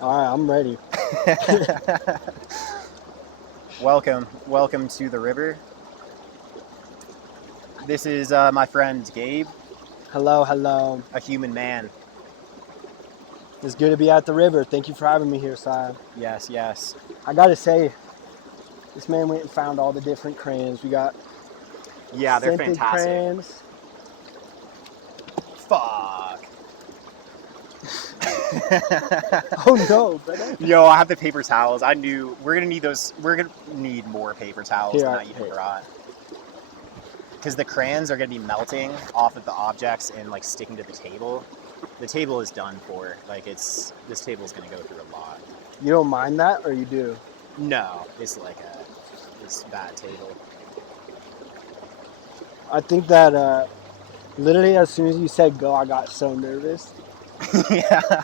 All right, I'm ready. Welcome to the river. This is my friend Gabe, Hello. a human man. It's good to be at the river. Thank you for having me here, Si. Yes. I gotta say, this man went and found all the different crayons. We got Yeah, they're scented fantastic. crayons. Fuck. Oh no, brother. Yo, I have the paper towels. I knew we're gonna need those. We're gonna need more paper towels than I even brought. Because the crayons are gonna be melting off of the objects and like sticking to the table. The table is done for. Like this table's gonna go through a lot. You don't mind that, or you do? No, it's like it's a bad table. I think that literally as soon as you said go, I got so nervous. Yeah.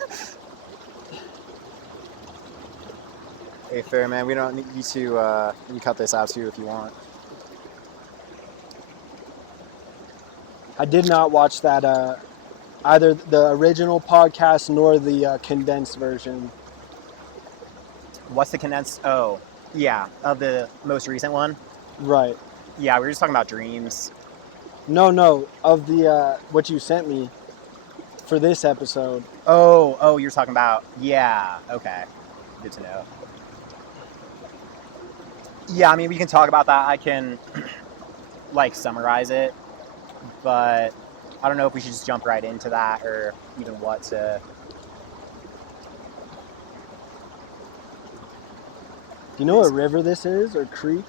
Hey, fair man. We don't need you to. You can cut this out too if you want. I did not watch that either the original podcast nor the condensed version. What's the condensed? Oh, yeah, of the most recent one. Right. Yeah, we were just talking about dreams. No, of the what you sent me for this episode. Oh, you're talking about. Yeah. Okay. Good to know. Yeah, I mean, we can talk about that. I can like summarize it, but I don't know if we should just jump right into that or even what to. Do you know what river this is, or creek?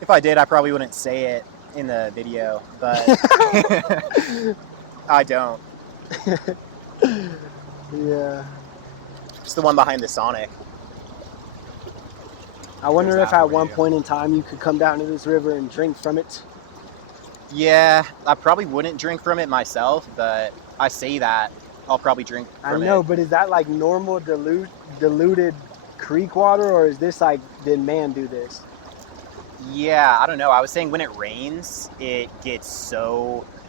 If I did, I probably wouldn't say it in the video, but I don't. Yeah. It's the one behind the Sonic. I wonder if at one point in time you could come down to this river and drink from it. Yeah, I probably wouldn't drink from it myself, but I say that I'll probably drink from it. I know, but is that like normal diluted creek water, or is this like, did man do this? Yeah, I don't know. I was saying when it rains, it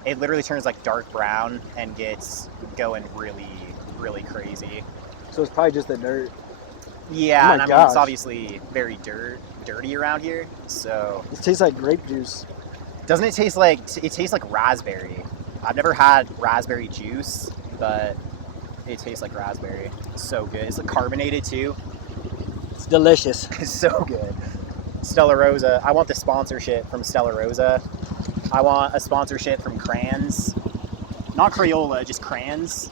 literally turns like dark brown and gets going really, really crazy. So it's probably just the dirt. Yeah, and I mean, it's obviously very dirty around here, so. It tastes like grape juice. Doesn't it taste like, it tastes like raspberry. I've never had raspberry juice, but it tastes like raspberry. It's so good. It's like carbonated too. It's delicious. It's so good. Stella Rosa. I want the sponsorship from Stella Rosa. I want a sponsorship from Crayons. Not Crayola, just Crayons.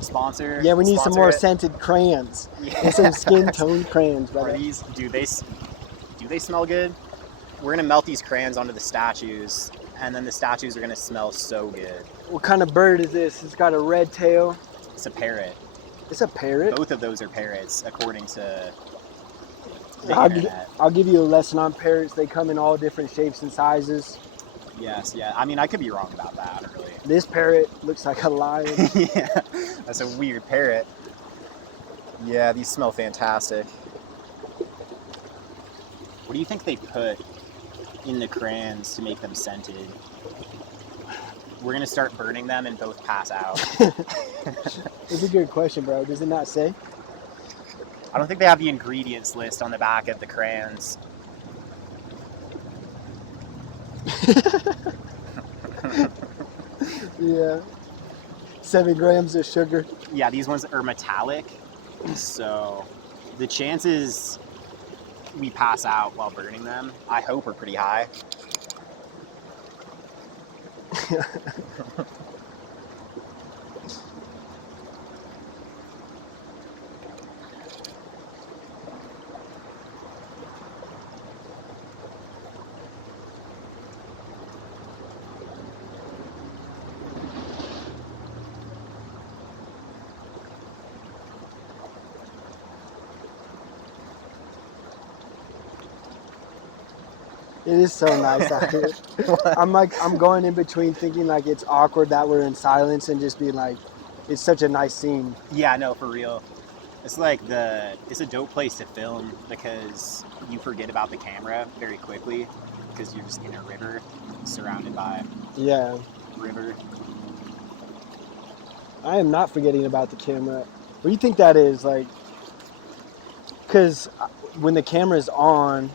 Sponsor. Yeah, we need some more scented crayons. Yeah. And some skin tone crayons, brother. Do they smell good? We're gonna melt these crayons onto the statues, and then the statues are gonna smell so good. What kind of bird is this? It's got a red tail. It's a parrot. It's a parrot? Both of those are parrots, according to the internet. I'll give you a lesson on parrots. They come in all different shapes and sizes. Yes, yeah. I mean, I could be wrong about that, I don't really. This parrot looks like a lion. Yeah, that's a weird parrot. Yeah, these smell fantastic. What do you think they put in the crayons to make them scented? We're gonna start burning them and both pass out. It's a good question, bro. Does it not say? I don't think they have the ingredients list on the back of the crayons. Yeah. 7 grams of sugar. Yeah, these ones are metallic, so the chances we pass out while burning them, I hope, are pretty high. It is so nice out here. I'm going in between thinking like it's awkward that we're in silence and just being like, it's such a nice scene. Yeah, no, for real. It's like it's a dope place to film because you forget about the camera very quickly because you're just in a river surrounded by river. I am not forgetting about the camera. What do you think that is? Like, because when the camera's on,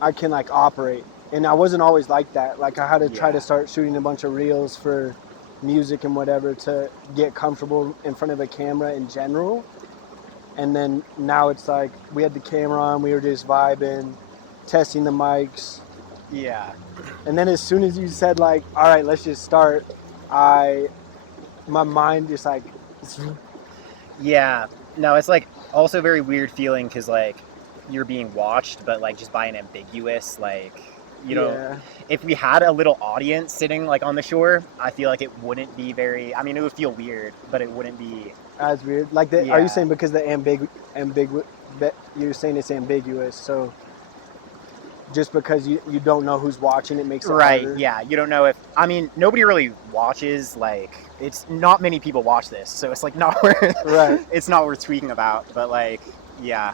I can like operate. And I wasn't always like that. Like I had to try to start shooting a bunch of reels for music and whatever to get comfortable in front of a camera in general. And then now it's like we had the camera on, we were just vibing, testing the mics. Yeah. And then as soon as you said like, all right, let's just start, my mind just like... Yeah. No, it's like also very weird feeling because like you're being watched, but like just by an ambiguous, like, you know, if we had a little audience sitting like on the shore, I feel like it wouldn't be very, I mean, it would feel weird, but it wouldn't be as weird. Like, are you saying because the you're saying it's ambiguous, so just because you don't know who's watching, it makes it harder? Yeah, you don't know if, I mean, nobody really watches, like, it's not many people watch this, so it's like not worth, it's not worth tweeting about, but like, yeah,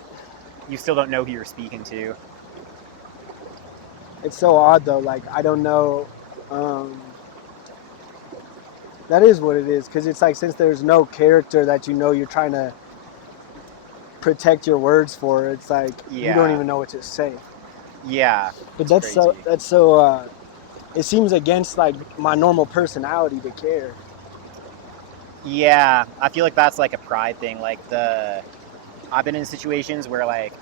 you still don't know who you're speaking to. It's so odd though, like, I don't know, that is what it is, because it's like, since there's no character that you know you're trying to protect your words for, it's like, you don't even know what to say. Yeah. But that's so it seems against like my normal personality to care. Yeah, I feel like that's like a pride thing. Like I've been in situations where like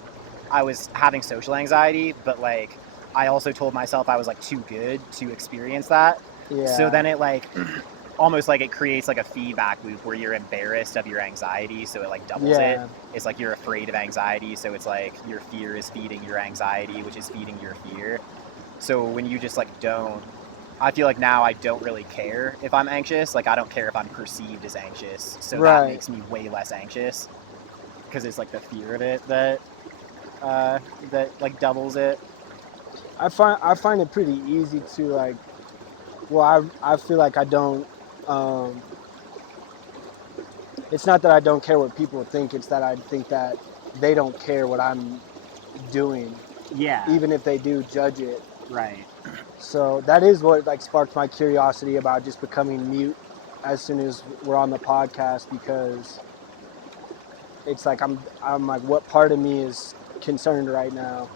I was having social anxiety, but like I also told myself I was like too good to experience that. Yeah. So then it like almost like it creates like a feedback loop where you're embarrassed of your anxiety, so it like doubles it. It's like you're afraid of anxiety, so it's like your fear is feeding your anxiety, which is feeding your fear. So when you just like don't, I feel like now I don't really care if I'm anxious. Like I don't care if I'm perceived as anxious, so that makes me way less anxious because it's like the fear of it that like doubles it. I find it pretty easy to like, well, I feel like I don't, it's not that I don't care what people think, it's that I think that they don't care what I'm doing. Yeah. Even if they do judge it. Right. So that is what like sparked my curiosity about just becoming mute as soon as we're on the podcast, because it's like I'm like, what part of me is concerned right now?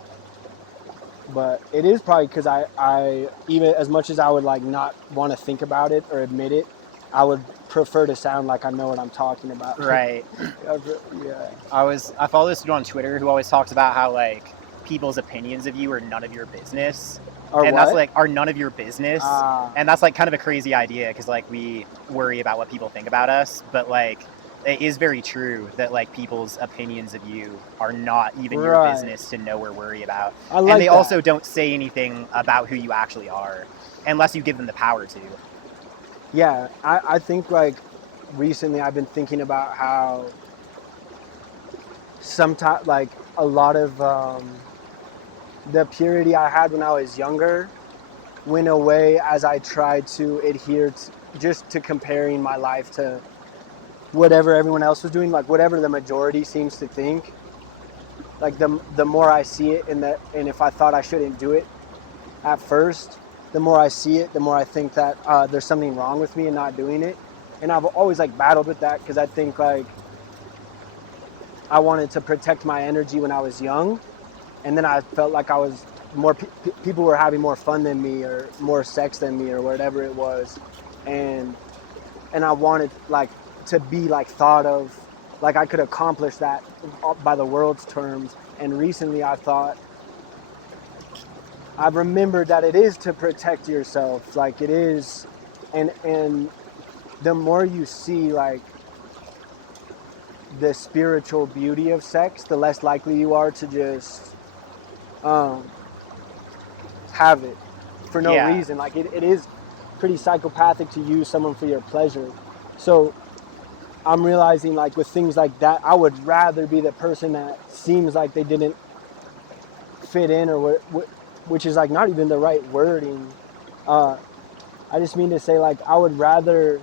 But it is probably because I even as much as I would like not want to think about it or admit it, I would prefer to sound like I know what I'm talking about. Right. Yeah. I follow this dude on Twitter who always talks about how like people's opinions of you are none of your business. That's like are none of your business. And that's like kind of a crazy idea because like we worry about what people think about us, but like it is very true that like people's opinions of you are not even your business to know or worry about. And they also don't say anything about who you actually are unless you give them the power to. Yeah, I think like recently I've been thinking about how sometimes like a lot of the purity I had when I was younger went away as I tried to adhere just to comparing my life to whatever everyone else was doing, like whatever the majority seems to think. Like the more I see it, and if I thought I shouldn't do it at first, the more I see it, the more I think that there's something wrong with me in not doing it. And I've always like battled with that because I think like I wanted to protect my energy when I was young, and then I felt like I was more people were having more fun than me or more sex than me or whatever it was, and I wanted like to be like thought of like I could accomplish that by the world's terms. And recently I've remembered that it is to protect yourself, like it is, and the more you see like the spiritual beauty of sex, the less likely you are to just have it for no reason. Like it is pretty psychopathic to use someone for your pleasure. So I'm realizing like with things like that, I would rather be the person that seems like they didn't fit in, or which is like not even the right wording. I just mean to say like I would rather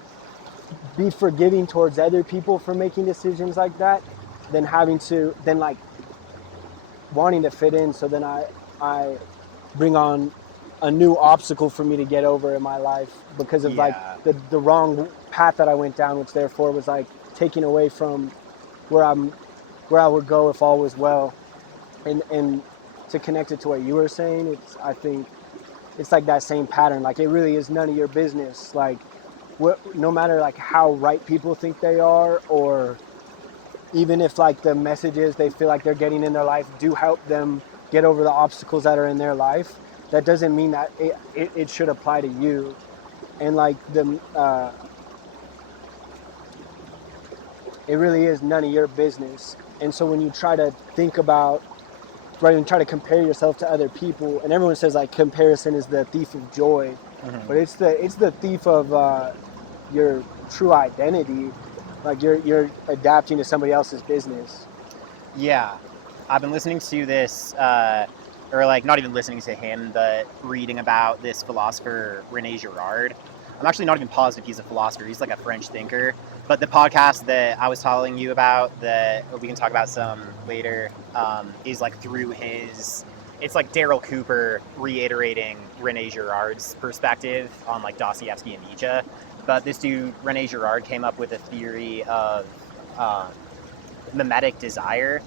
be forgiving towards other people for making decisions like that than like wanting to fit in. So then I bring on a new obstacle for me to get over in my life because of like the wrong path that I went down, which therefore was like taking away from where I would go if all was well. And to connect it to what you were saying, I think it's like that same pattern. Like it really is none of your business. Like no matter like how right people think they are, or even if like the messages they feel like they're getting in their life do help them get over the obstacles that are in their life, that doesn't mean that it should apply to you. And like it really is none of your business. And so when you try to think about, right, and try to compare yourself to other people, and everyone says like comparison is the thief of joy, but it's the thief of your true identity. Like you're adapting to somebody else's business. Yeah, I've been listening to this, or like not even listening to him, but reading about this philosopher René Girard. I'm actually not even positive he's a philosopher. He's like a French thinker. But the podcast that I was telling you about, that we can talk about some later, is like through his. It's like Daryl Cooper reiterating René Girard's perspective on like Dostoevsky and Nietzsche. But this dude, René Girard, came up with a theory of mimetic desire,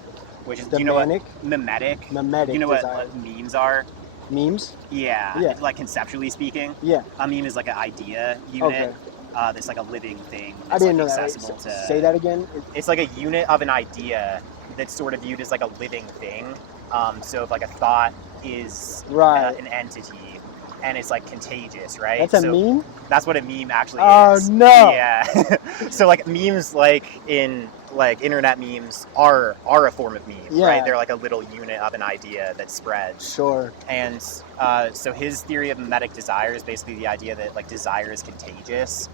which is, you know what mimetic? Mimetic you know desire. what memes are? Memes? Yeah. Like conceptually speaking. Yeah. A meme is like an idea unit. Okay. That's like a living thing. I didn't know accessible that. Say that again. It's like a unit of an idea that's sort of viewed as like a living thing. So if like a thought is an entity, and it's like contagious, right? That's a meme? That's what a meme actually Oh is. no! Yeah. So like memes, like in like internet memes, are a form of meme, right? They're like a little unit of an idea that spreads. Sure. And so his theory of mimetic desire is basically the idea that like desire is contagious,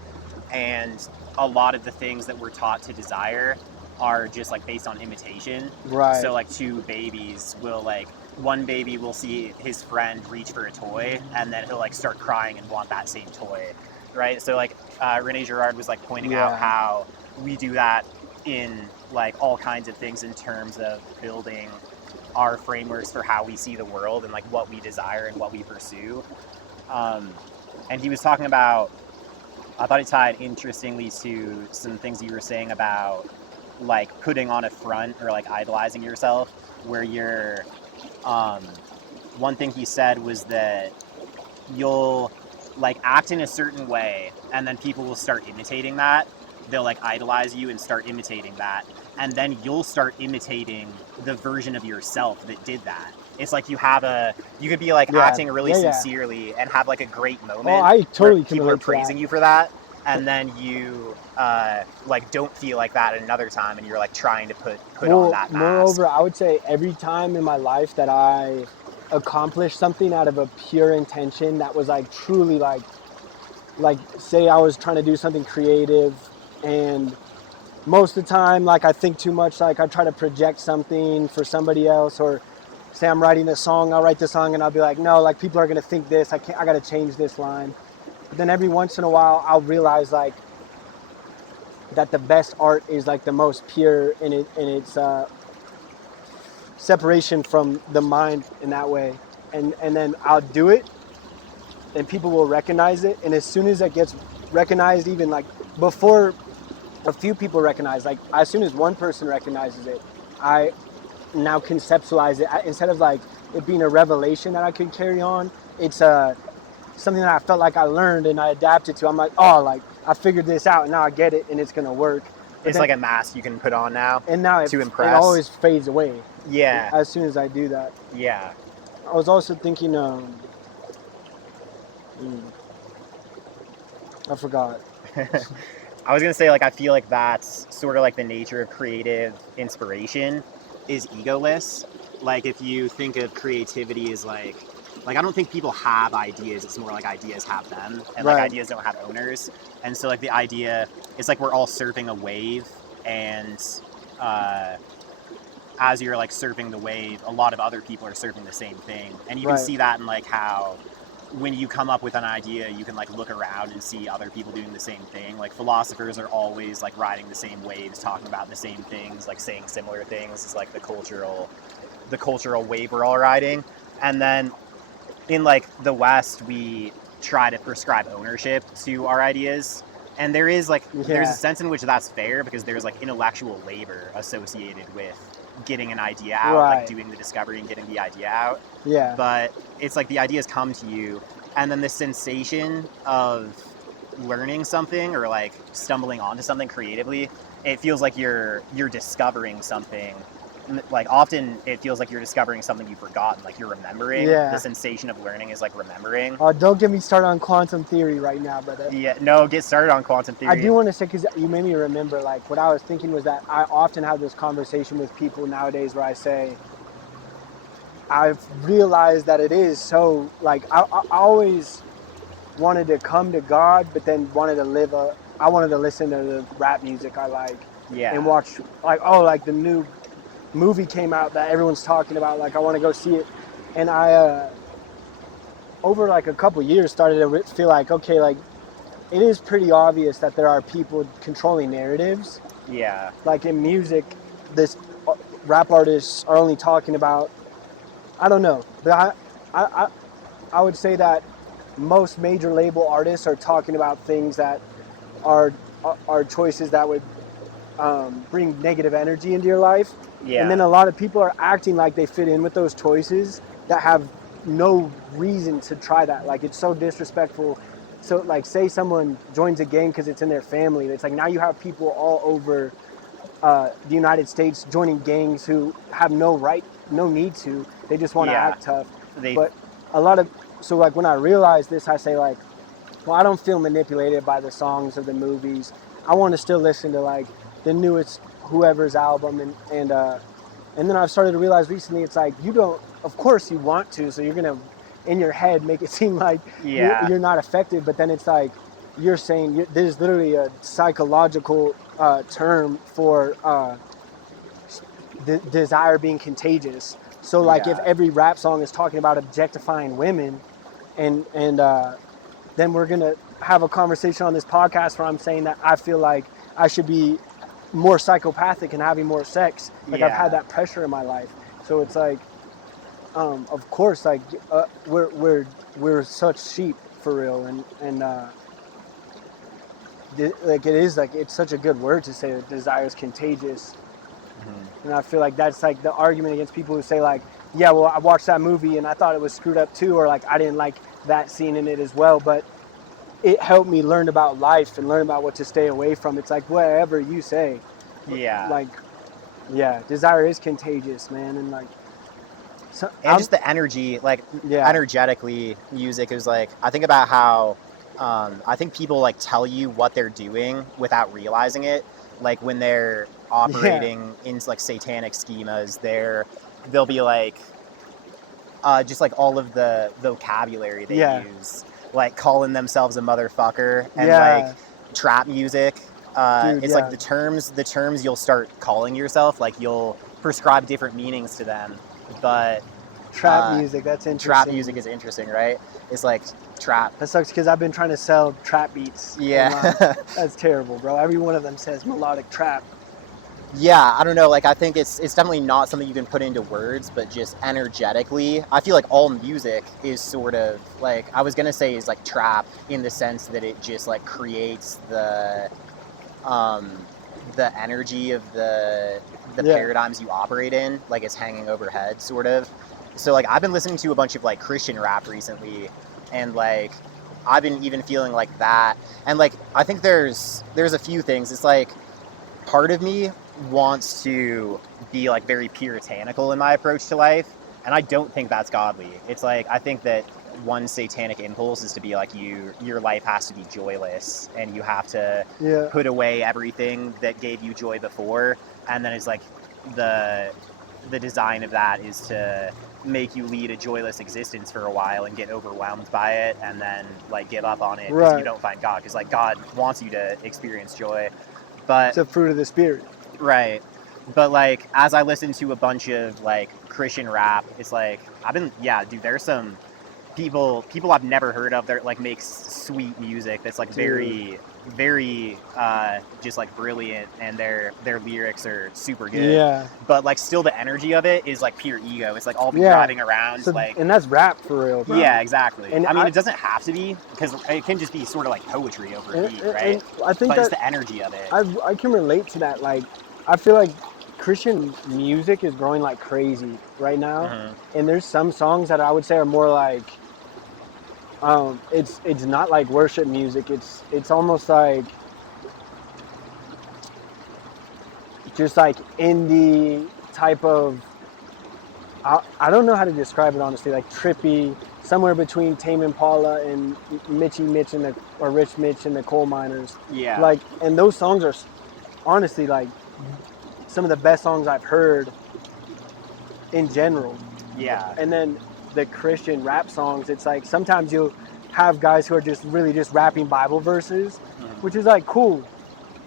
and a lot of the things that we're taught to desire are just like based on imitation. Right. So like two babies will like. One baby will see his friend reach for a toy, and then he'll like start crying and want that same toy, right? So like René Girard was like pointing out how we do that in like all kinds of things in terms of building our frameworks for how we see the world and like what we desire and what we pursue. And he was talking about, I thought it tied interestingly to some things you were saying about like putting on a front or like idolizing yourself, where you're one thing he said was that you'll like act in a certain way, and then people will start imitating that. They'll like idolize you and start imitating that, and then you'll start imitating the version of yourself that did that. It's like you could be like acting really sincerely and have like a great moment. Oh, I totally people are praising you for that, and then you like don't feel like that at another time, and you're like trying to put on that mask. Moreover, I would say every time in my life that I accomplished something out of a pure intention that was like truly like say I was trying to do something creative, and most of the time like I think too much, like I try to project something for somebody else, or say I'm writing a song, I'll write the song and I'll be like, no, like people are gonna think this, I gotta change this line. But then every once in a while I'll realize like that the best art is like the most pure in its separation from the mind in that way, and then I'll do it and people will recognize it, and as soon as it gets recognized, even like before a few people recognize, like as soon as one person recognizes it, I now conceptualize it instead of like it being a revelation that I could carry on. It's something that I felt like I learned and I adapted to. I'm like, oh, like I figured this out and now I get it and it's gonna work. But it's then, like a mask you can put on now, and now to impress. It always fades away. Yeah. As soon as I do that. Yeah. I was also thinking, I forgot. I was gonna say, like, I feel like that's sort of like the nature of creative inspiration is egoless. Like, if you think of creativity as like I don't think people have ideas. It's more like ideas have them, and like ideas don't have owners. And so like the idea, it's like we're all surfing a wave, and as you're like surfing the wave, a lot of other people are surfing the same thing, and you can see that in like how when you come up with an idea, you can like look around and see other people doing the same thing. Like philosophers are always like riding the same waves, talking about the same things, like saying similar things. It's like the cultural wave we're all riding. And then in like the West, we try to prescribe ownership to our ideas. And there is like, there's a sense in which that's fair because there's like intellectual labor associated with getting an idea out, like doing the discovery and getting the idea out. Yeah. But it's like the ideas come to you, and then the sensation of learning something or like stumbling onto something creatively, it feels like you're discovering something. Like often it feels like you're discovering something you've forgotten, like you're remembering. The sensation of learning is like remembering. Don't get me started on quantum theory right now, brother. Yeah, no, get started on quantum theory. I do want to say, because you made me remember, like what I was thinking was that I often have this conversation with people nowadays where I say, I've realized that it is so, like I always wanted to come to God, but then wanted to I wanted to listen to the rap music I like. Yeah. And watch, like, oh, like the new movie came out that everyone's talking about, like I want to go see it. And I over like a couple years started to feel like, okay, like it is pretty obvious that there are people controlling narratives. Yeah. Like in music, this rap artists are only talking about, I don't know, but I would say that most major label artists are talking about things that are choices that would bring negative energy into your life. Yeah. And then a lot of people are acting like they fit in with those choices that have no reason to try that. Like it's so disrespectful. So like say someone joins a gang because it's in their family. It's like now you have people all over the United States joining gangs who have no need to. They just want to act tough. But a lot of, so like when I realize this, I say like, well, I don't feel manipulated by the songs or the movies. I want to still listen to like the newest whoever's album, and then I've started to realize recently it's like you don't, of course you want to, so you're gonna in your head make it seem like you're not affected, but then it's like you're saying there's literally a psychological term for desire being contagious. So like if every rap song is talking about objectifying women, and then we're gonna have a conversation on this podcast where I'm saying that I feel like I should be more psychopathic and having more sex. Like I've had that pressure in my life. So it's like, of course, like we're such sheep for real, and like it is like it's such a good word to say that desire is contagious. Mm-hmm. And I feel like that's like the argument against people who say like, yeah, well, I watched that movie and I thought it was screwed up too, or like I didn't like that scene in it as well, but it helped me learn about life and learn about what to stay away from. It's like whatever you say. Yeah. Like, yeah, desire is contagious, man, and like. So, and just the energy, like energetically, music is like. I think about how, I think people like tell you what they're doing without realizing it. Like when they're operating in like satanic schemas, they'll be like, just like all of the vocabulary they use. Like calling themselves a motherfucker and like trap music. It's like the terms you'll start calling yourself. Like you'll prescribe different meanings to them. But trap music, that's interesting. Trap music is interesting, right? It's like trap. That sucks because I've been trying to sell trap beats. Yeah. That's terrible, bro. Every one of them says melodic trap. Yeah, I don't know. Like, I think it's definitely not something you can put into words, but just energetically, I feel like all music is sort of like, I was gonna say is like trap in the sense that it just like creates the energy of the paradigms you operate in, like it's hanging overhead, sort of. So like I've been listening to a bunch of like Christian rap recently, and like I've been even feeling like that, and like I think there's a few things. It's like part of me wants to be like very puritanical in my approach to life, and I don't think that's godly. It's like I think that one satanic impulse is to be like your life has to be joyless, and you have to put away everything that gave you joy before, and then it's like the design of that is to make you lead a joyless existence for a while and get overwhelmed by it, and then like give up on it because you don't find God, because like God wants you to experience joy. But it's a fruit of the spirit. Right. But like as I listen to a bunch of like Christian rap, it's like dude, there's some people I've never heard of that like makes sweet music that's like very very just like brilliant, and their lyrics are super good. Yeah. But like still the energy of it is like pure ego. It's like all be driving around So, like. And that's rap for real, bro. Yeah, exactly. And I mean, it doesn't have to be, because it can just be sort of like poetry over a beat, right? And I think but it's the energy of it. I can relate to that. Like, I feel like Christian music is growing like crazy right now, and there's some songs that I would say are more like, it's not like worship music. It's almost like just like indie type of. I don't know how to describe it honestly. Like trippy, somewhere between Tame Impala and Rich Mitch and the Coal Miners. Yeah. Like, and those songs are honestly like some of the best songs I've heard in general. Yeah. And then the Christian rap songs, it's like sometimes you'll have guys who are just really just rapping Bible verses, which is like cool.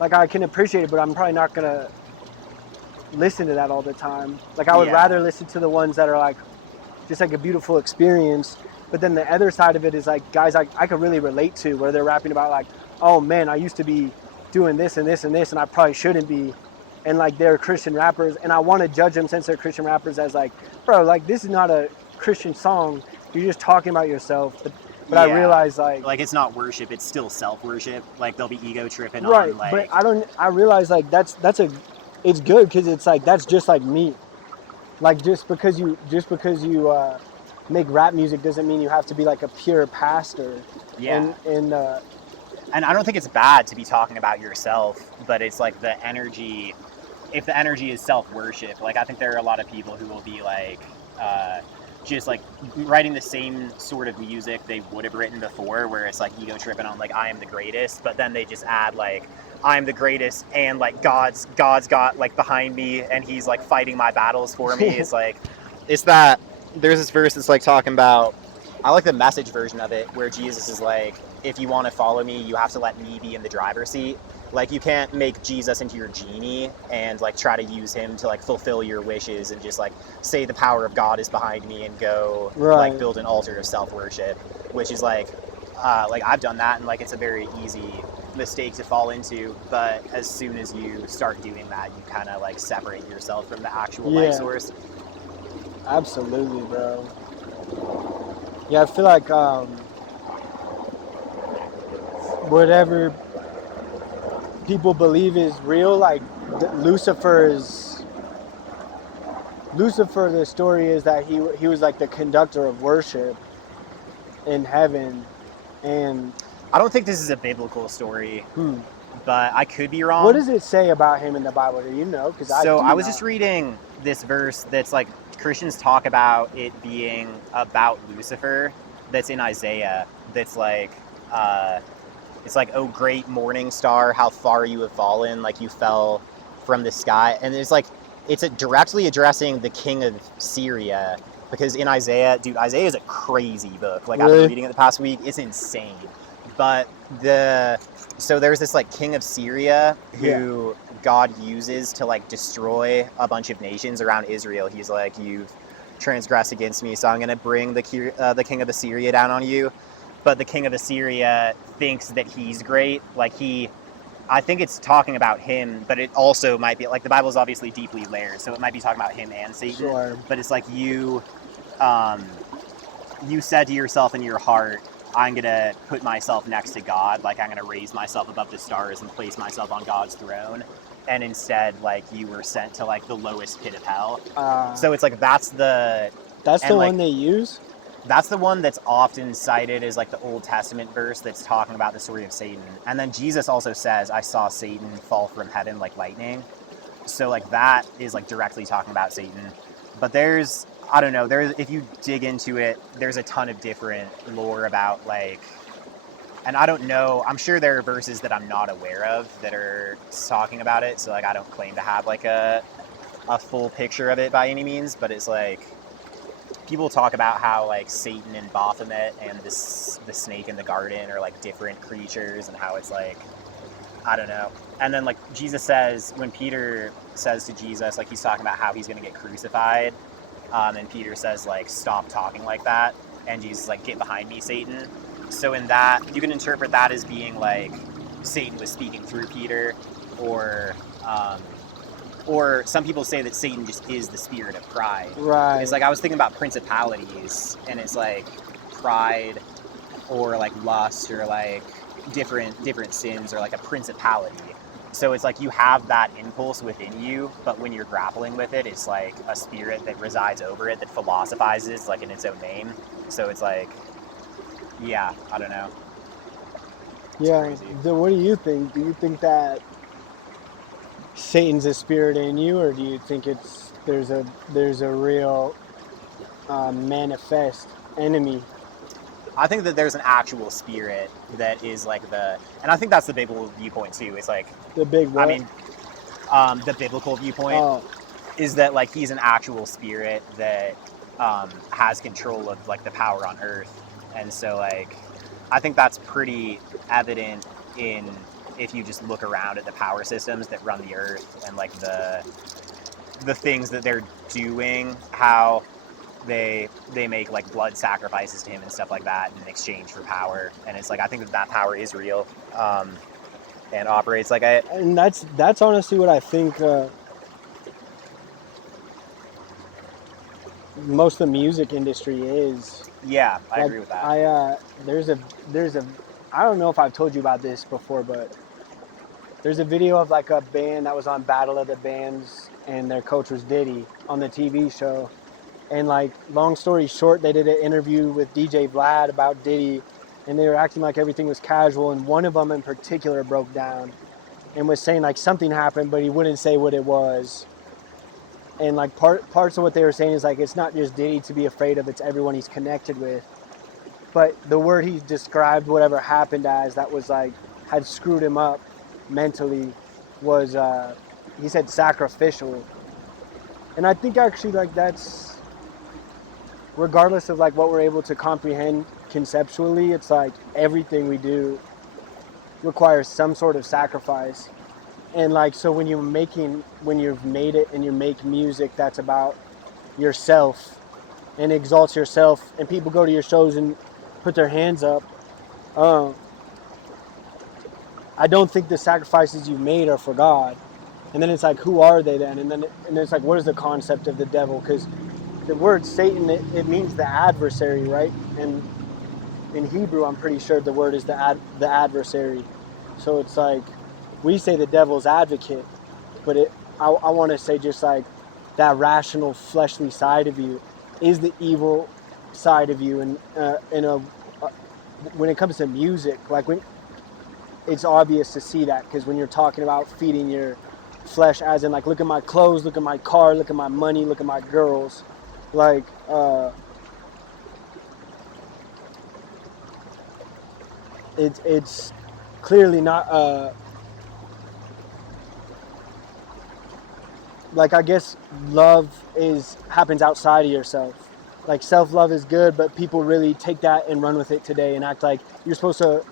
Like I can appreciate it, but I'm probably not gonna listen to that all the time. Like I would rather listen to the ones that are like just like a beautiful experience. But then the other side of it is like guys I could really relate to, where they're rapping about like, oh man, I used to be doing this and this and this, and I probably shouldn't be. And like they're Christian rappers, and I want to judge them since they're Christian rappers as like, bro, like this is not a Christian song. You're just talking about yourself. But I realize like it's not worship, it's still self-worship. Like they'll be ego tripping right, on like. But I realize like it's good because it's like that's just like me. Like just because you make rap music doesn't mean you have to be like a pure pastor. Yeah. And I don't think it's bad to be talking about yourself, but it's like the energy. If the energy is self-worship, like I think there are a lot of people who will be like just like writing the same sort of music they would have written before, where it's like ego tripping on like I am the greatest, but then they just add like I'm the greatest and like God's got like behind me and he's like fighting my battles for me. It's like it's that there's this verse that's like talking about, I like the Message version of it, where Jesus is like, if you want to follow me, you have to let me be in the driver's seat. Like you can't make Jesus into your genie and like try to use him to like fulfill your wishes and just like say the power of God is behind me and go like build an altar of self-worship, which is like I've done that, and like it's a very easy mistake to fall into. But as soon as you start doing that, you kind of like separate yourself from the actual life source. Absolutely, bro. Yeah, I feel like whatever people believe is real, like Lucifer, the story is that he was like the conductor of worship in heaven. And I don't think this is a biblical story, but I could be wrong. What does it say about him in the Bible? Do you know? Because I was just reading this verse that's like Christians talk about it being about Lucifer, that's in Isaiah, that's like it's like, oh great morning star, how far you have fallen, like you fell from the sky. And it's like it's directly addressing the king of Syria, because in Isaiah, dude, Isaiah is a crazy book. Like I've been reading it the past week, it's insane. But so there's this like king of Syria who God uses to like destroy a bunch of nations around Israel. He's like, you've transgressed against me, so I'm going to bring the king of Assyria down on you. But the king of Assyria thinks that he's great. Like I think it's talking about him, but it also might be like the Bible is obviously deeply layered, so it might be talking about him and Satan. Sure. But it's like you said to yourself in your heart, I'm going to put myself next to God. Like I'm going to raise myself above the stars and place myself on God's throne. And instead, like you were sent to like the lowest pit of hell. So it's like that's the one they use. That's the one that's often cited as like the Old Testament verse that's talking about the story of Satan. And then Jesus also says, I saw Satan fall from heaven like lightning. So like that is like directly talking about Satan. But there's if you dig into it, there's a ton of different lore about like, and I don't know, I'm sure there are verses that I'm not aware of that are talking about it. So like I don't claim to have like a full picture of it by any means, but it's like, people talk about how like Satan and Baphomet and the snake in the garden are like different creatures, and how it's like, I don't know. And then like Jesus says, when Peter says to Jesus, like he's talking about how he's going to get crucified, and Peter says like, stop talking like that, and Jesus is like, get behind me, Satan. So in that, you can interpret that as being like Satan was speaking through Peter, or some people say that Satan just is the spirit of pride. Right. It's like I was thinking about principalities, and it's like pride, or like lust, or like different sins, or like a principality. So it's like you have that impulse within you, but when you're grappling with it, it's like a spirit that resides over it, that philosophizes like in its own name. So it's like, yeah, I don't know. It's crazy. What do you think? Do you think that Satan's a spirit in you, or do you think there's a real manifest enemy? I think that there's an actual spirit that is like and I think that's the biblical viewpoint too. It's like the big what? I mean, the biblical viewpoint is that like he's an actual spirit that has control of like the power on earth, and so like I think that's pretty evident if you just look around at the power systems that run the earth, and like the things that they're doing, how they make like blood sacrifices to him and stuff like that in exchange for power. And it's like I think that power is real, and operates like it. And that's honestly what I think most of the music industry is. Yeah, I agree with that. There's a I don't know if I've told you about this before, but there's a video of like a band that was on Battle of the Bands, and their coach was Diddy on the TV show. And like, long story short, they did an interview with DJ Vlad about Diddy, and they were acting like everything was casual. And one of them in particular broke down and was saying like something happened, but he wouldn't say what it was. And like parts of what they were saying is like, it's not just Diddy to be afraid of, it's everyone he's connected with. But the word he described whatever happened as that was like, had screwed him up mentally was, he said sacrificial. And I think actually like that's, regardless of like what we're able to comprehend conceptually, it's like everything we do requires some sort of sacrifice. And like, so when you've made it and you make music that's about yourself and exalts yourself, and people go to your shows and put their hands up, I don't think the sacrifices you've made are for God. And then it's like, who are they then? And then it's like, what is the concept of the devil? Because the word Satan, it means the adversary, right? And in Hebrew, I'm pretty sure the word is the adversary. So it's like, we say the devil's advocate, but I want to say just like that rational, fleshly side of you is the evil side of you. And when it comes to music, like it's obvious to see that, because when you're talking about feeding your flesh, as in like, look at my clothes, look at my car, look at my money, look at my girls, like it's clearly not like, I guess love happens outside of yourself. Like, self-love is good, but people really take that and run with it today and act like you're supposed to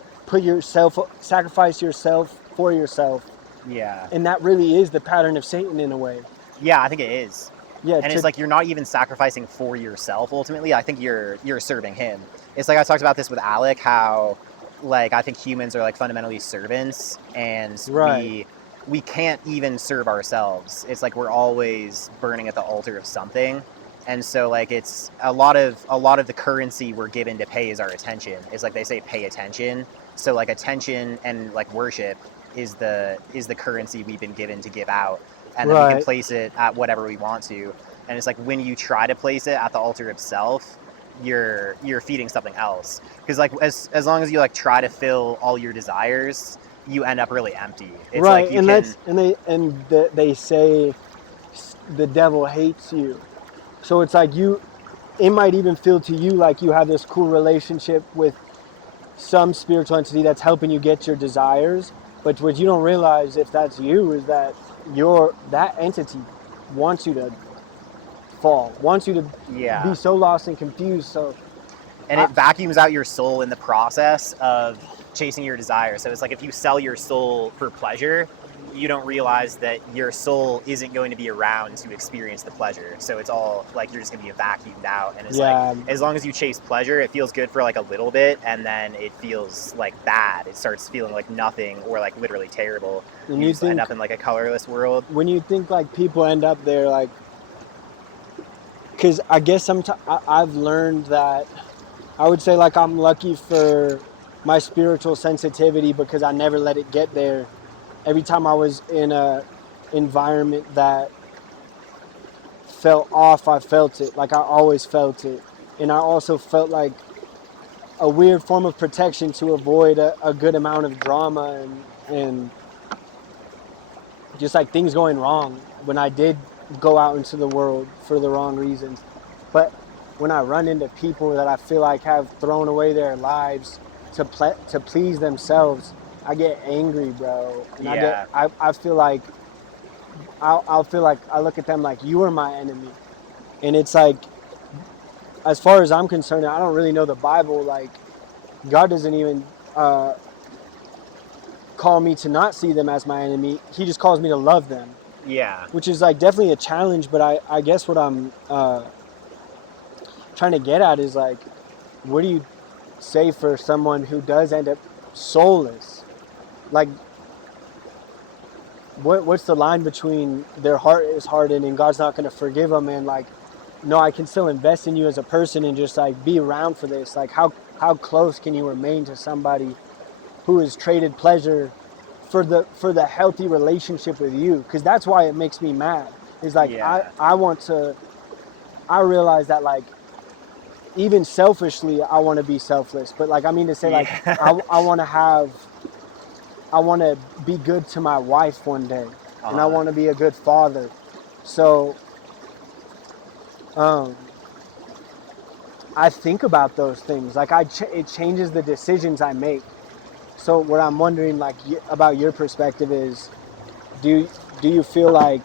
sacrifice yourself for yourself. Yeah. And that really is the pattern of Satan in a way. Yeah, I think it is. Yeah. And it's like, you're not even sacrificing for yourself ultimately. I think you're serving him. It's like I talked about this with Alec, how like I think humans are like fundamentally servants, and right. we can't even serve ourselves. It's like we're always burning at the altar of something. And so like it's a lot of the currency we're given to pay is our attention. It's like they say pay attention. So like attention and like worship is the currency we've been given to give out. And then we can place it at whatever we want to. And it's like when you try to place it at the altar of self, you're feeding something else. Because like as long as you like try to fill all your desires, you end up really empty. It's right, like they say the devil hates you. So it's like it might even feel to you like you have this cool relationship with some spiritual entity that's helping you get your desires. But what you don't realize, if that's you, is that that entity wants you to fall, wants you to be so lost and confused. And it vacuums out your soul in the process of chasing your desire. So it's like if you sell your soul for pleasure, you don't realize that your soul isn't going to be around to experience the pleasure. So it's all like you're just going to be vacuumed out. And it's like, as long as you chase pleasure, it feels good for like a little bit, and then it feels like bad. It starts feeling like nothing, or like literally terrible. And you just end up in like a colorless world. When you think like people end up there, like, because I guess sometimes I've learned that I would say like I'm lucky for my spiritual sensitivity because I never let it get there. Every time I was in a environment that felt off, I felt it. Like I always felt it. And I also felt like a weird form of protection to avoid a good amount of drama and just like things going wrong when I did go out into the world for the wrong reasons. But when I run into people that I feel like have thrown away their lives to please themselves, I get angry, bro. And I feel like I'll feel like I look at them like, you are my enemy. And it's like, as far as I'm concerned, I don't really know the Bible. Like, God doesn't even call me to not see them as my enemy. He just calls me to love them. Yeah. Which is like definitely a challenge, but I guess what I'm trying to get at is like, what do you say for someone who does end up soulless? Like, what's the line between their heart is hardened and God's not going to forgive them, and like, no, I can still invest in you as a person and just like be around for this? Like, how close can you remain to somebody who has traded pleasure for the healthy relationship with you? Because that's why it makes me mad. Is like, I realize that like, even selfishly, I want to be selfless, but like, I mean to say, like, I want to be good to my wife one day, and I want to be a good father. So, I think about those things. Like, it changes the decisions I make. So, what I'm wondering, like, about your perspective is, do you feel like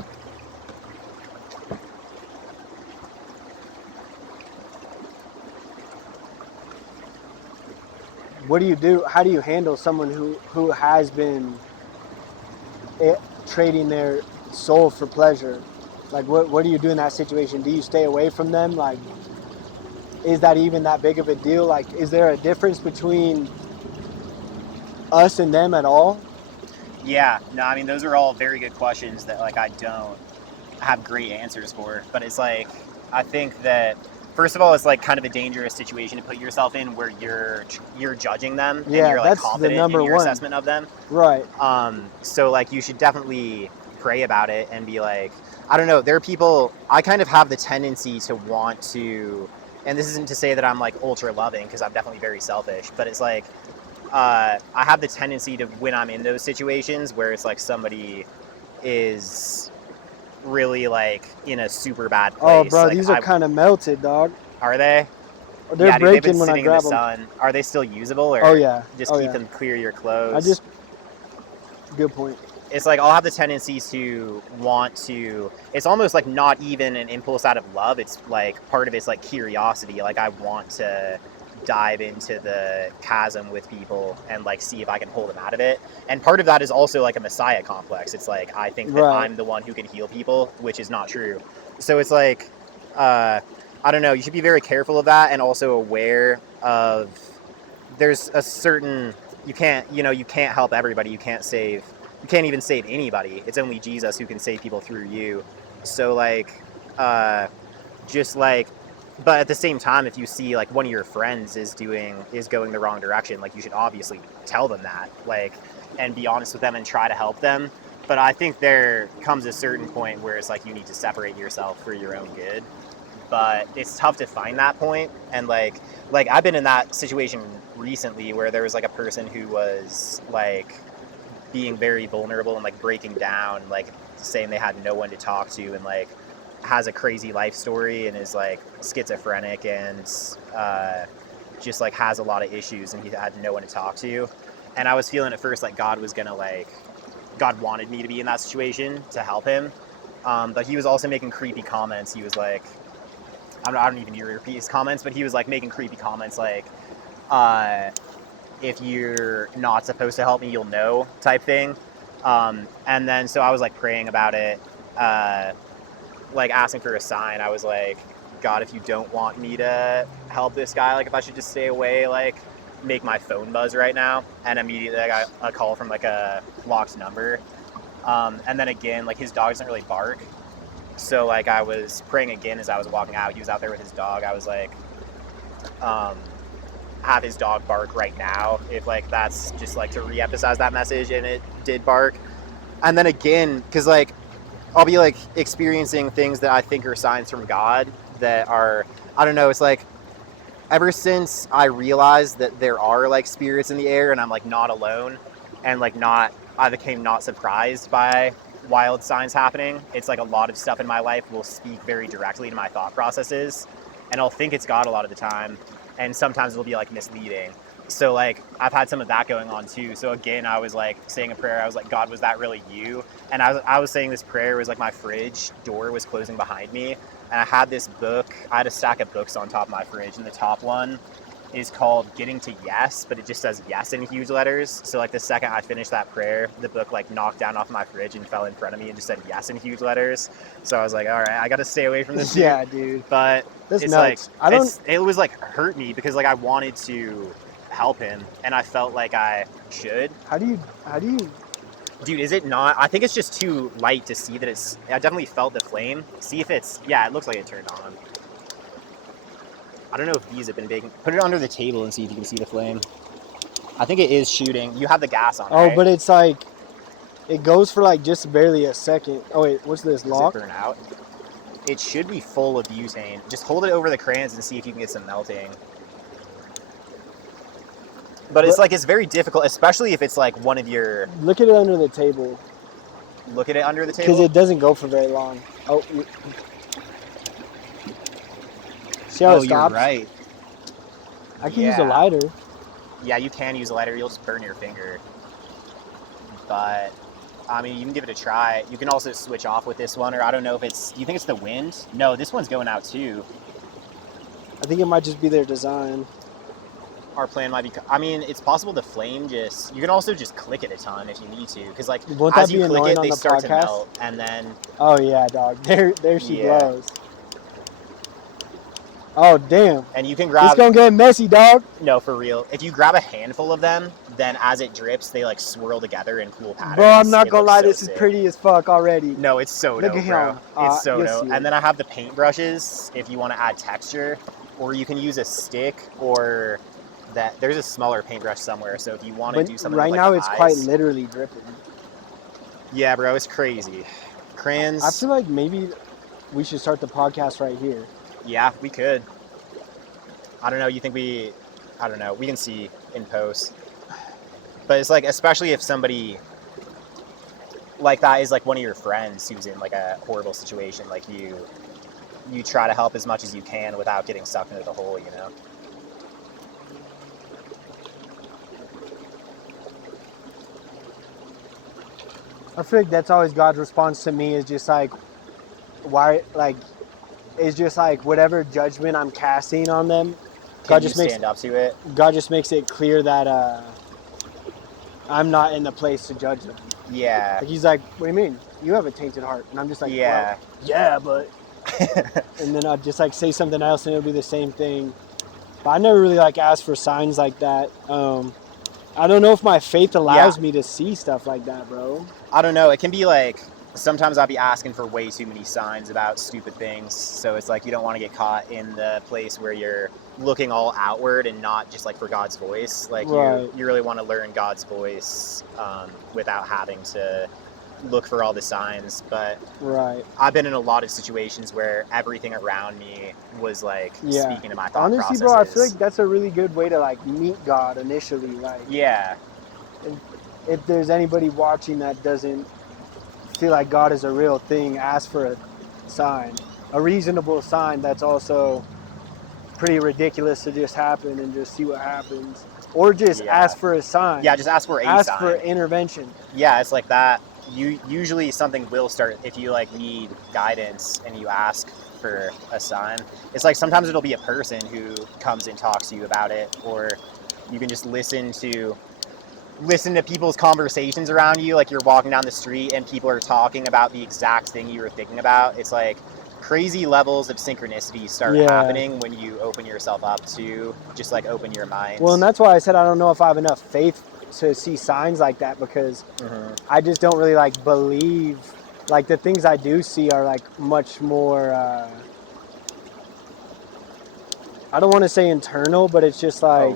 what do you do? How do you handle someone who has been trading their soul for pleasure? Like, what do you do in that situation? Do you stay away from them? Like, is that even that big of a deal? Like, is there a difference between us and them at all? Yeah, no, I mean, those are all very good questions that like I don't have great answers for. But it's like, I think that first of all, it's like kind of a dangerous situation to put yourself in where you're judging them and you're like confident in your assessment of them. Right. So like you should definitely pray about it and be like, I don't know, there are people, I kind of have the tendency to want to, and this isn't to say that I'm like ultra loving, because I'm definitely very selfish, but it's like, I have the tendency to, when I'm in those situations where it's like somebody is really like in a super bad place. Oh, bro, like, these are kind of melted, dog. Are they? They're breaking when I grab them. Sun. Are they still usable, or just keep them clear your clothes? Good point. It's like I'll have the tendency to want to, it's almost like not even an impulse out of love. It's like part of it's like curiosity. Like I want to dive into the chasm with people and like see if I can pull them out of it. And part of that is also like a messiah complex. It's like I think that I'm the one who can heal people, which is not true. So it's like I don't know, you should be very careful of that, and also aware of there's a certain, you can't help everybody. You can't even save anybody. It's only Jesus who can save people through you. So like just like, but at the same time, if you see like one of your friends is going the wrong direction, like you should obviously tell them that, like, and be honest with them and try to help them. But I think there comes a certain point where it's like you need to separate yourself for your own good. But it's tough to find that point. And like I've been in that situation recently where there was like a person who was like being very vulnerable and like breaking down, like saying they had no one to talk to, and like has a crazy life story and is like schizophrenic and just like has a lot of issues, and he had no one to talk to. And I was feeling at first like God wanted me to be in that situation to help him, but he was also making creepy comments. He was like, I don't even need to repeat his comments, but he was like making creepy comments like, if you're not supposed to help me, you'll know, type thing. And then so I was like praying about it, like asking for a sign. I was like, God, if you don't want me to help this guy, like if I should just stay away, like make my phone buzz right now. And immediately I got a call from like a locked number. And then again, like his dog doesn't really bark. So like I was praying again as I was walking out. He was out there with his dog. I was like, have his dog bark right now, if like that's just like to re-emphasize that message, and it did bark. And then again, because like I'll be like experiencing things that I think are signs from God that are, I don't know, it's like ever since I realized that there are like spirits in the air and I'm like not alone, and like I became not surprised by wild signs happening. It's like a lot of stuff in my life will speak very directly to my thought processes, and I'll think it's God a lot of the time, and sometimes it'll be like misleading. So like I've had some of that going on too. So again, I was like saying a prayer. I was like, God, was that really you? And I was saying this prayer. It was like my fridge door was closing behind me, and I had this book. I had a stack of books on top of my fridge, and the top one is called Getting to Yes, but it just says yes in huge letters. So like the second I finished that prayer, the book like knocked down off my fridge and fell in front of me and just said yes in huge letters. So I was like, all right, I got to stay away from this dude. Yeah, dude. But that's it's nuts. like it was like hurt me because like I wanted to help him and I felt like I should. How do you Dude, is it not? I think it's just too light to see that it's. I definitely felt the flame. See if it's. Yeah, it looks like it turned on. I don't know if these have been baking. Put it under the table and see if you can see the flame. I think it is shooting. You have the gas on, right? Oh, but it's like, it goes for like just barely a second. Oh wait, what's this, lock? Does it burn out? It should be full of butane. Just hold it over the crayons and see if you can get some melting. But it's like, it's very difficult, especially if it's like one of your... Look at it under the table. Look at it under the table? Because it doesn't go for very long. Oh, see how it stops? You're right. I can use a lighter. Yeah, you can use a lighter. You'll just burn your finger. But, I mean, you can give it a try. You can also switch off with this one, or I don't know if it's... Do you think it's the wind? No, this one's going out too. I think it might just be their design. Our plan might be... I mean, it's possible the flame just... You can also just click it a ton if you need to, because, like, as you click it, they start to melt, and then... Oh, yeah, dog. There she blows. Oh, damn. And you can grab... It's gonna get messy, dog. No, for real. If you grab a handful of them, then as it drips, they, like, swirl together in cool patterns. Bro, I'm not gonna lie, this is pretty as fuck already. No, it's so dope, bro. It's so dope. And then I have the paint brushes if you want to add texture, or you can use a stick, or... that there's a smaller paintbrush somewhere, so if you want to do something right with, now like, it's eyes, quite literally dripping. Yeah, bro, it's crazy. Crayons. I feel like maybe we should start the podcast right here. Yeah, we could. I don't know. You think I don't know. We can see in post. But it's like, especially if somebody like that is like one of your friends who's in like a horrible situation, like you try to help as much as you can without getting sucked into the hole, you know? I feel like that's always God's response to me, is just like, why, like, it's just like whatever judgment I'm casting on them, God just stand up to it. God just makes it clear that I'm not in the place to judge them. Yeah. Like, he's like, what do you mean? You have a tainted heart. And I'm just like, yeah, well, yeah, but... And then I'd just like say something else and it'll be the same thing. But I never really like asked for signs like that. I don't know if my faith allows me to see stuff like that, bro. I don't know. It can be like, sometimes I'll be asking for way too many signs about stupid things. So it's like, you don't want to get caught in the place where you're looking all outward and not just like for God's voice. Like you really want to learn God's voice without having to look for all the signs. But I've been in a lot of situations where everything around me was like speaking to my thought processes. Honestly, bro, I feel like that's a really good way to like meet God initially. Like, if there's anybody watching that doesn't feel like God is a real thing, ask for a sign, a reasonable sign that's also pretty ridiculous to just happen, and just see what happens. Or just ask for a sign. Yeah, just ask for a sign. Ask for intervention. Yeah, it's like that. Usually something will start if you like need guidance and you ask for a sign. It's like sometimes it'll be a person who comes and talks to you about it, or you can just listen to listen to people's conversations around you, like you're walking down the street and people are talking about the exact thing you were thinking about. It's like crazy levels of synchronicity start happening when you open yourself up to just like open your mind. Well, and that's why I said I don't know if I have enough faith to see signs like that, because I just don't really like believe, like the things I do see are like much more, I don't want to say internal, but it's just like,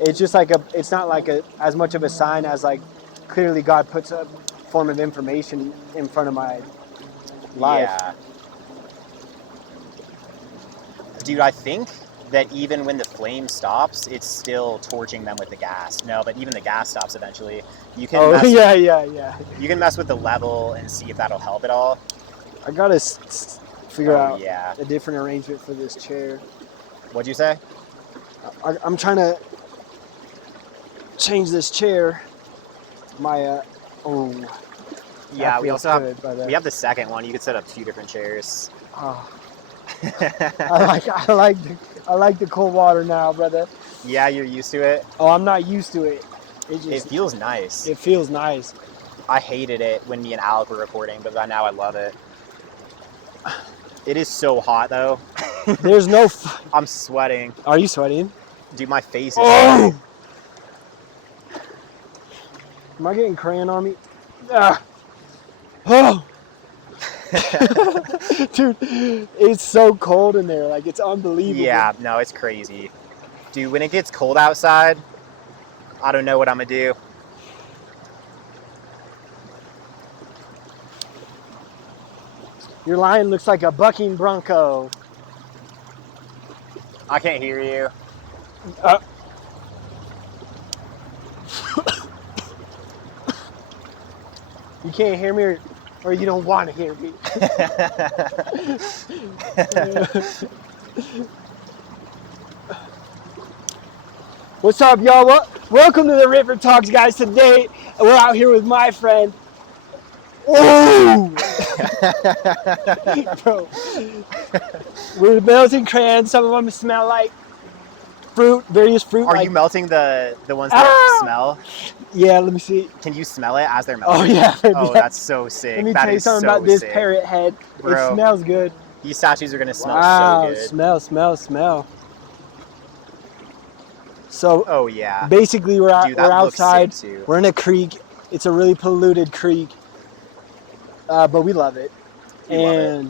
it's just like it's not like as much of a sign as like clearly God puts a form of information in front of my life. Yeah. Dude, I think that even when the flame stops, it's still torching them with the gas. No, but even the gas stops eventually. You can You can mess with the level and see if that'll help at all. I gotta figure out a different arrangement for this chair. What'd you say? I'm trying to change this chair. My yeah, we also have the second one. You could set up 2 different chairs. Oh. I like the cold water now, brother. Yeah, you're used to it? Oh, I'm not used to it. It feels nice. It feels nice. I hated it when me and Alec were recording, but now I love it. It is so hot, though. There's no... I'm sweating. Are you sweating? Dude, my face is sweating. Am I getting crayon on me? Ah. Oh! Dude, it's so cold in there. Like, it's unbelievable. Yeah, no, it's crazy. Dude, when it gets cold outside, I don't know what I'm going to do. Your lion looks like a bucking bronco. I can't hear you. You can't hear me, or you don't want to hear me. What's up, y'all? Welcome to the River Talks, guys. Today, we're out here with my friend. Oh! Bro. We're melting crayons. Some of them smell like fruit, various fruit. Are you melting the ones that smell? Yeah, let me see. Can you smell it as they're melting? Oh, yeah. Oh, that's so sick. Let me tell you something about this parrot head. Bro, it smells good. These statues are going to smell so good. Smell. So, oh, yeah. Basically, we're outside. We're in a creek. It's a really polluted creek. But we love it. Yeah.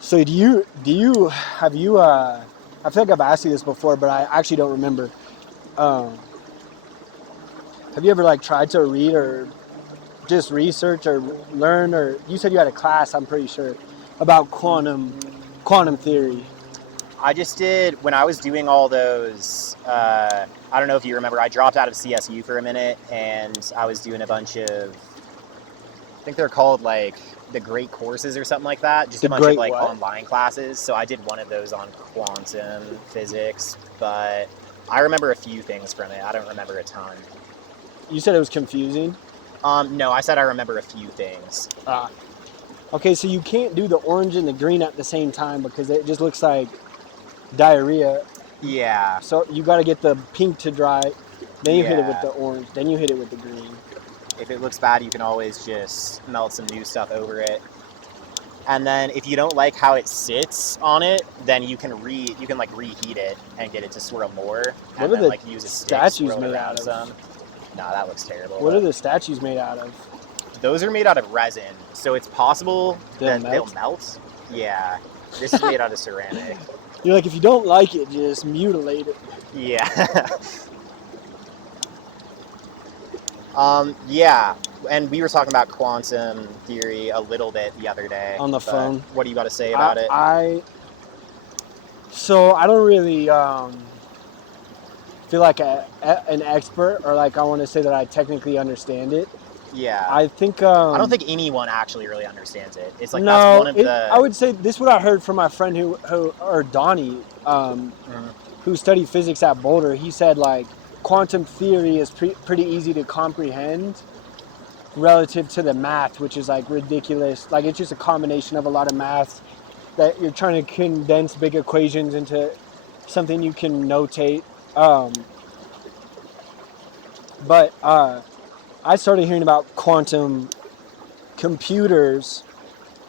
So have you I feel like I've asked you this before, but I actually don't remember. Have you ever like tried to read or just research or learn, or you said you had a class, I'm pretty sure, about quantum theory? I just did, when I was doing all those, I don't know if you remember, I dropped out of CSU for a minute, and I was doing a bunch of, I think they're called like the Great Courses or something like that, just a bunch of like online classes. So I did one of those on quantum physics, but I remember a few things from it. I don't remember a ton. You said it was confusing? No, I said I remember a few things. Okay, so you can't do the orange and the green at the same time because it just looks like diarrhea. Yeah. So you got to get the pink to dry, then you hit it with the orange, then you hit it with the green. If it looks bad, you can always just melt some new stuff over it. And then if you don't like how it sits on it, then you can like reheat it and get it to swirl more. What are the use a statues made out of? Some. No, that looks terrible. What are the statues made out of? Those are made out of resin, so it's possible that they'll melt. Yeah, this is made out of ceramic. You're like, if you don't like it, just mutilate it. Yeah. Yeah, and we were talking about quantum theory a little bit the other day. On the phone. What do you got to say about it? So I don't really feel like an expert, or like I want to say that I technically understand it. Yeah. I think... I don't think anyone actually really understands it. It's like that's one of the... I would say this is what I heard from my friend Donnie, who studied physics at Boulder. He said like quantum theory is pretty easy to comprehend relative to the math, which is like ridiculous. Like it's just a combination of a lot of math that you're trying to condense big equations into something you can notate. But I started hearing about quantum computers.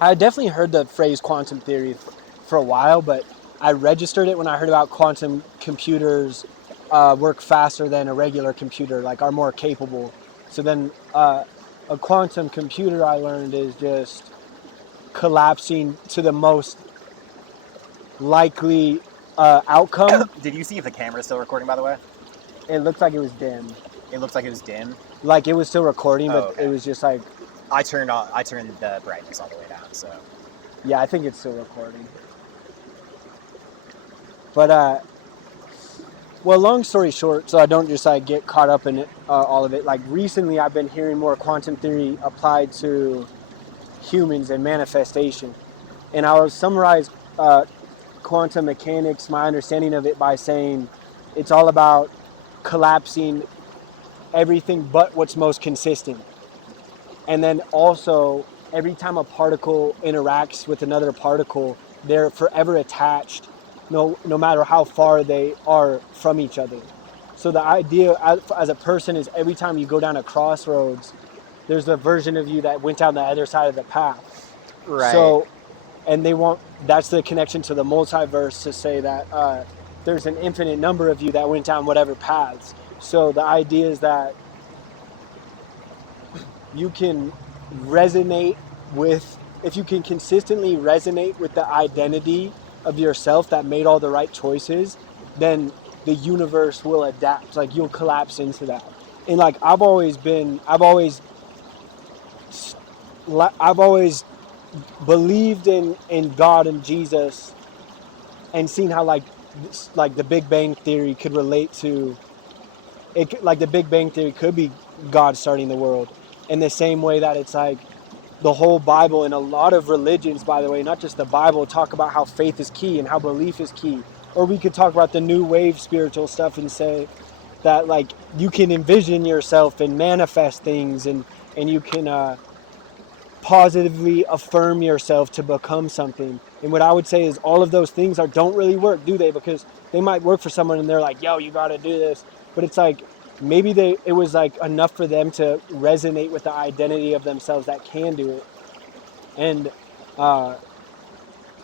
I definitely heard the phrase quantum theory for a while, but I registered it when I heard about quantum computers work faster than a regular computer, like are more capable. So then a quantum computer, I learned, is just collapsing to the most likely outcome. Did you see if the camera's still recording, by the way? It looked like it was dim. It looks like it was dim. Like it was still recording, but okay. It was just like... I turned the brightness all the way down, so... Yeah, I think it's still recording. But, well, long story short, so I don't just like get caught up in it, all of it. Like recently I've been hearing more quantum theory applied to humans and manifestation. And I will summarize quantum mechanics, my understanding of it, by saying it's all about collapsing everything but what's most consistent. And then also, every time a particle interacts with another particle, they're forever attached, no matter how far they are from each other. So the idea as a person is every time you go down a crossroads, there's a version of you that went down the other side of the path. Right. So, and that's the connection to the multiverse, to say that there's an infinite number of you that went down whatever paths. So the idea is that you can resonate with, if you can consistently resonate with the identity of yourself that made all the right choices, then the universe will adapt. Like you'll collapse into that. And like I've always believed in God and Jesus, and seen how like the Big Bang Theory could relate to it. Like the Big Bang Theory could be God starting the world, in the same way that it's like the whole Bible and a lot of religions, by the way, not just the Bible, talk about how faith is key and how belief is key. Or we could talk about the new wave spiritual stuff and say that like you can envision yourself and manifest things, and you can positively affirm yourself to become something. And what I would say is all of those things don't really work, do they? Because they might work for someone and they're like, yo, you got to do this. But it's like, maybe it was like enough for them to resonate with the identity of themselves that can do it. And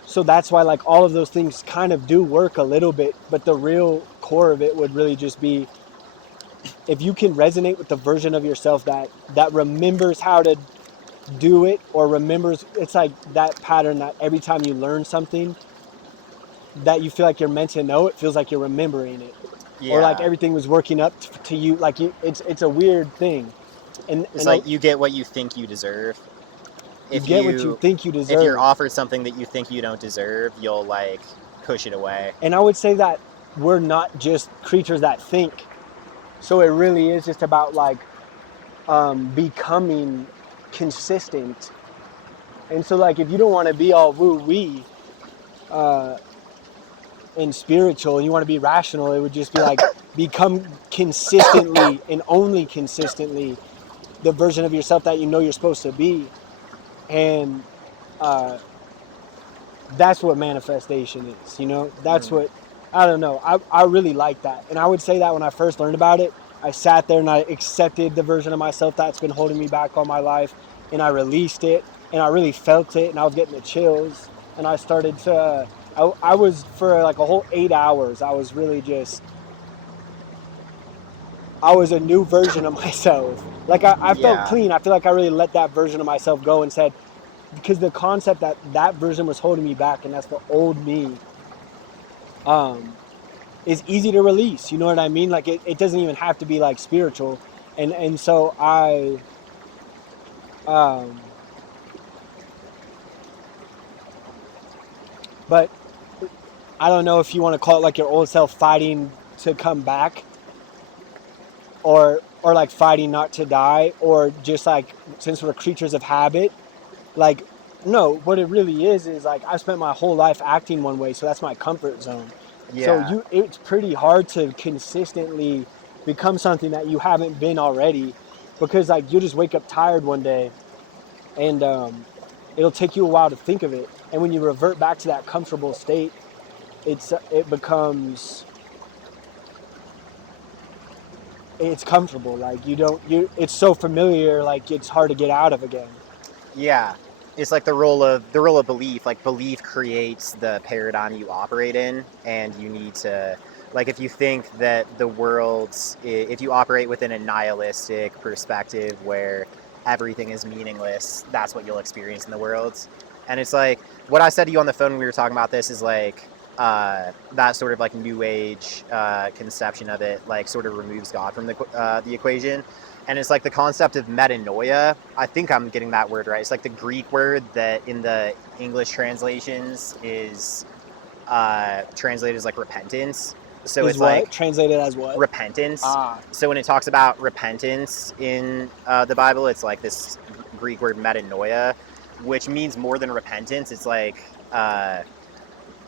so that's why like all of those things kind of do work a little bit, but the real core of it would really just be, if you can resonate with the version of yourself that remembers how to do it, or remembers, it's like that pattern that every time you learn something that you feel like you're meant to know, it feels like you're remembering it. Yeah. Or like everything was working up to you, like it's a weird thing. And like you get what you think you deserve. If you get what you think you deserve. If you're offered something that you think you don't deserve, you'll like push it away. And I would say that we're not just creatures that think. So it really is just about like becoming consistent. And so like if you don't want to be all woo-wee and spiritual, and you want to be rational, it would just be like become consistently and only consistently the version of yourself that you know you're supposed to be. And that's what manifestation is, you know? That's what, I don't know, I really like that. And I would say that when I first learned about it, I sat there and I accepted the version of myself that's been holding me back all my life, and I released it, and I really felt it, and I was getting the chills, and I started to, I was, for like a whole 8 hours, I was really just, I was a new version of myself. Like I felt clean. I feel like I really let that version of myself go and said, because the concept that version was holding me back, and that's the old me, is easy to release. You know what I mean? Like it doesn't even have to be like spiritual. And so but I don't know if you want to call it like your old self fighting to come back, or like fighting not to die, or just like, since we're creatures of habit, like, no, what it really is like I spent my whole life acting one way, so that's my comfort zone. Yeah. So it's pretty hard to consistently become something that you haven't been already, because like you'll just wake up tired one day, and it'll take you a while to think of it. And when you revert back to that comfortable state, it becomes, it's comfortable. Like it's so familiar, like it's hard to get out of again. Yeah. It's like the role of belief. Like, belief creates the paradigm you operate in, and you need to, like, if you think that the world's, if you operate within a nihilistic perspective where everything is meaningless, that's what you'll experience in the world. And it's like, what I said to you on the phone when we were talking about this is like, that sort of like new age conception of it, like, sort of removes God from the equation. And it's like the concept of metanoia. I think I'm getting that word right. It's like the Greek word that in the English translations is translated as like repentance. So Is it's what? like Translated as what? Repentance. Ah. So when it talks about repentance in the Bible, it's like this Greek word metanoia, which means more than repentance. It's like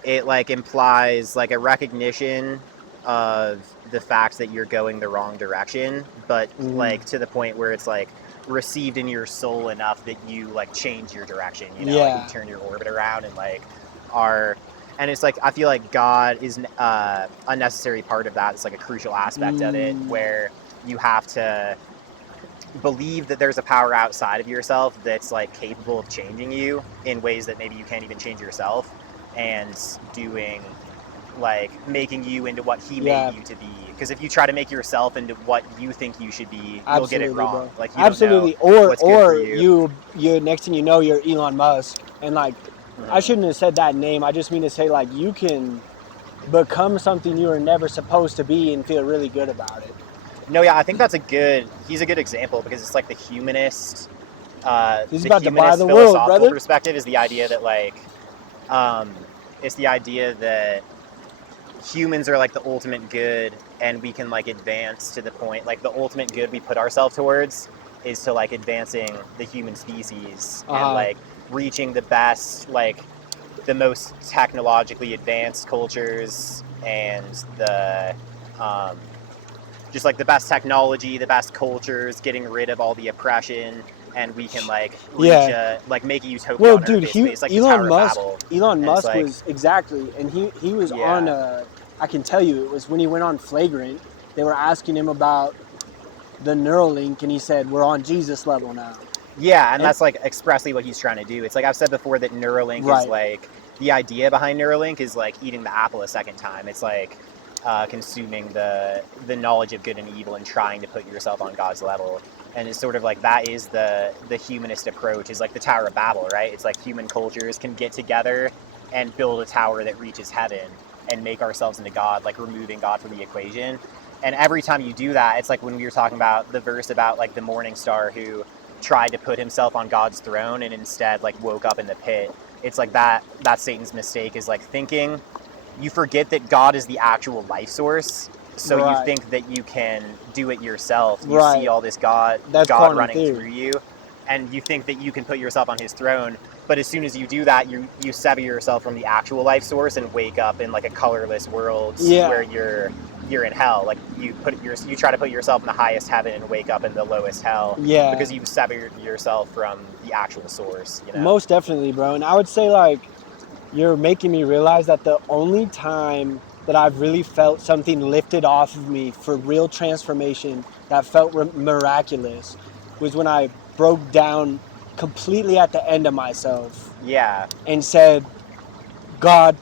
it like implies like a recognition of the fact that you're going the wrong direction, but like to the point where it's like received in your soul enough that you like change your direction, you know, like you turn your orbit around and like are, and it's like, I feel like God is a necessary part of that. It's like a crucial aspect of it, where you have to believe that there's a power outside of yourself that's like capable of changing you in ways that maybe you can't even change yourself, and doing like making you into what he made you to be. Because if you try to make yourself into what you think you should be, you'll get it wrong. Bro. Like, you don't know what's good for you. you next thing you know, you're Elon Musk, and like I shouldn't have said that name. I just mean to say, like, you can become something you were never supposed to be and feel really good about it. No, yeah, I think he's a good example, because it's like the humanist, he's about to buy the world, brother. Perspective is the idea that like, it's the idea that humans are like the ultimate good, and we can like advance to the point, like the ultimate good we put ourselves towards is to like advancing the human species and like reaching the best, like the most technologically advanced cultures, and the just like the best technology, the best cultures, getting rid of all the oppression, and we can like reach like make a utopia. Well, on dude, Earth, it's like Elon Musk like, was exactly, and he was on. I can tell you, it was when he went on Flagrant. They were asking him about the Neuralink, and he said, "We're on Jesus level now." Yeah, and that's like expressly what he's trying to do. It's like I've said before that Neuralink is like, the idea behind Neuralink is like eating the apple a second time. It's like consuming the knowledge of good and evil and trying to put yourself on God's level. And it's sort of like, that is the humanist approach, is like the Tower of Babel, right? It's like human cultures can get together and build a tower that reaches heaven and make ourselves into God, like removing God from the equation. And every time you do that, it's like when we were talking about the verse about like the morning star who tried to put himself on God's throne and instead like woke up in the pit. It's like that's Satan's mistake, is like thinking, you forget that God is the actual life source. So you think that you can do it yourself. You see all this God running through you, and you think that you can put yourself on his throne. But as soon as you do that, you sever yourself from the actual life source and wake up in like a colorless world where you're in hell. Like you try to put yourself in the highest heaven and wake up in the lowest hell. Yeah. Because you've severed yourself from the actual source. You know? Most definitely, bro. And I would say, like, you're making me realize that the only time that I've really felt something lifted off of me for real transformation that felt miraculous was when I broke down completely at the end of myself. Yeah. And said, God,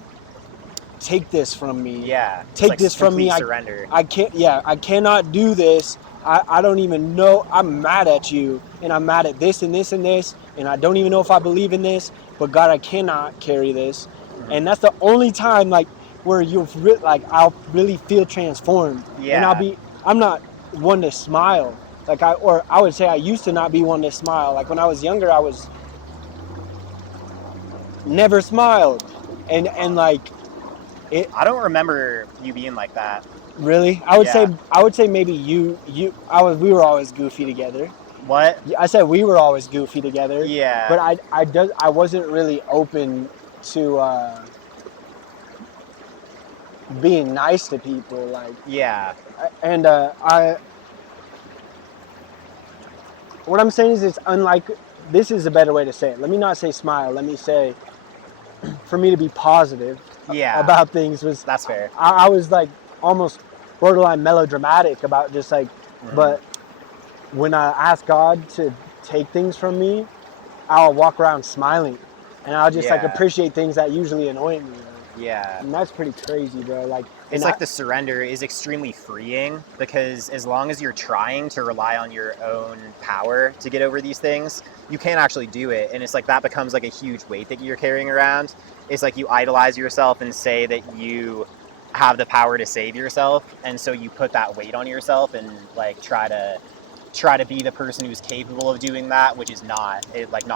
take this from me. Yeah. Take this from me. Surrender. I cannot do this. I don't even know. I'm mad at you, and I'm mad at this and this and this, and I don't even know if I believe in this, but God, I cannot carry this. Mm-hmm. And that's the only time, like, where I'll really feel transformed. Yeah. And I'm not one to smile. Like, I would say I used to not be one to smile. Like, when I was younger, I was never smiled. And like, I don't remember you being like that. Really? I would say maybe we were always goofy together. What? I said we were always goofy together. Yeah. But I wasn't really open to being nice to people, like. Yeah. And what I'm saying is, it's unlike this is a better way to say it. Let me not say smile. Let me say, for me to be positive about things was... That's fair. I was like almost borderline melodramatic about just like, but when I ask God to take things from me, I'll walk around smiling, and I'll just like appreciate things that usually annoy me. Yeah. And that's pretty crazy, bro. Like, it's like the surrender is extremely freeing, because as long as you're trying to rely on your own power to get over these things, you can't actually do it. And it's like that becomes like a huge weight that you're carrying around. It's like you idolize yourself and say that you have the power to save yourself, and so you put that weight on yourself and like try to be the person who's capable of doing that, which is not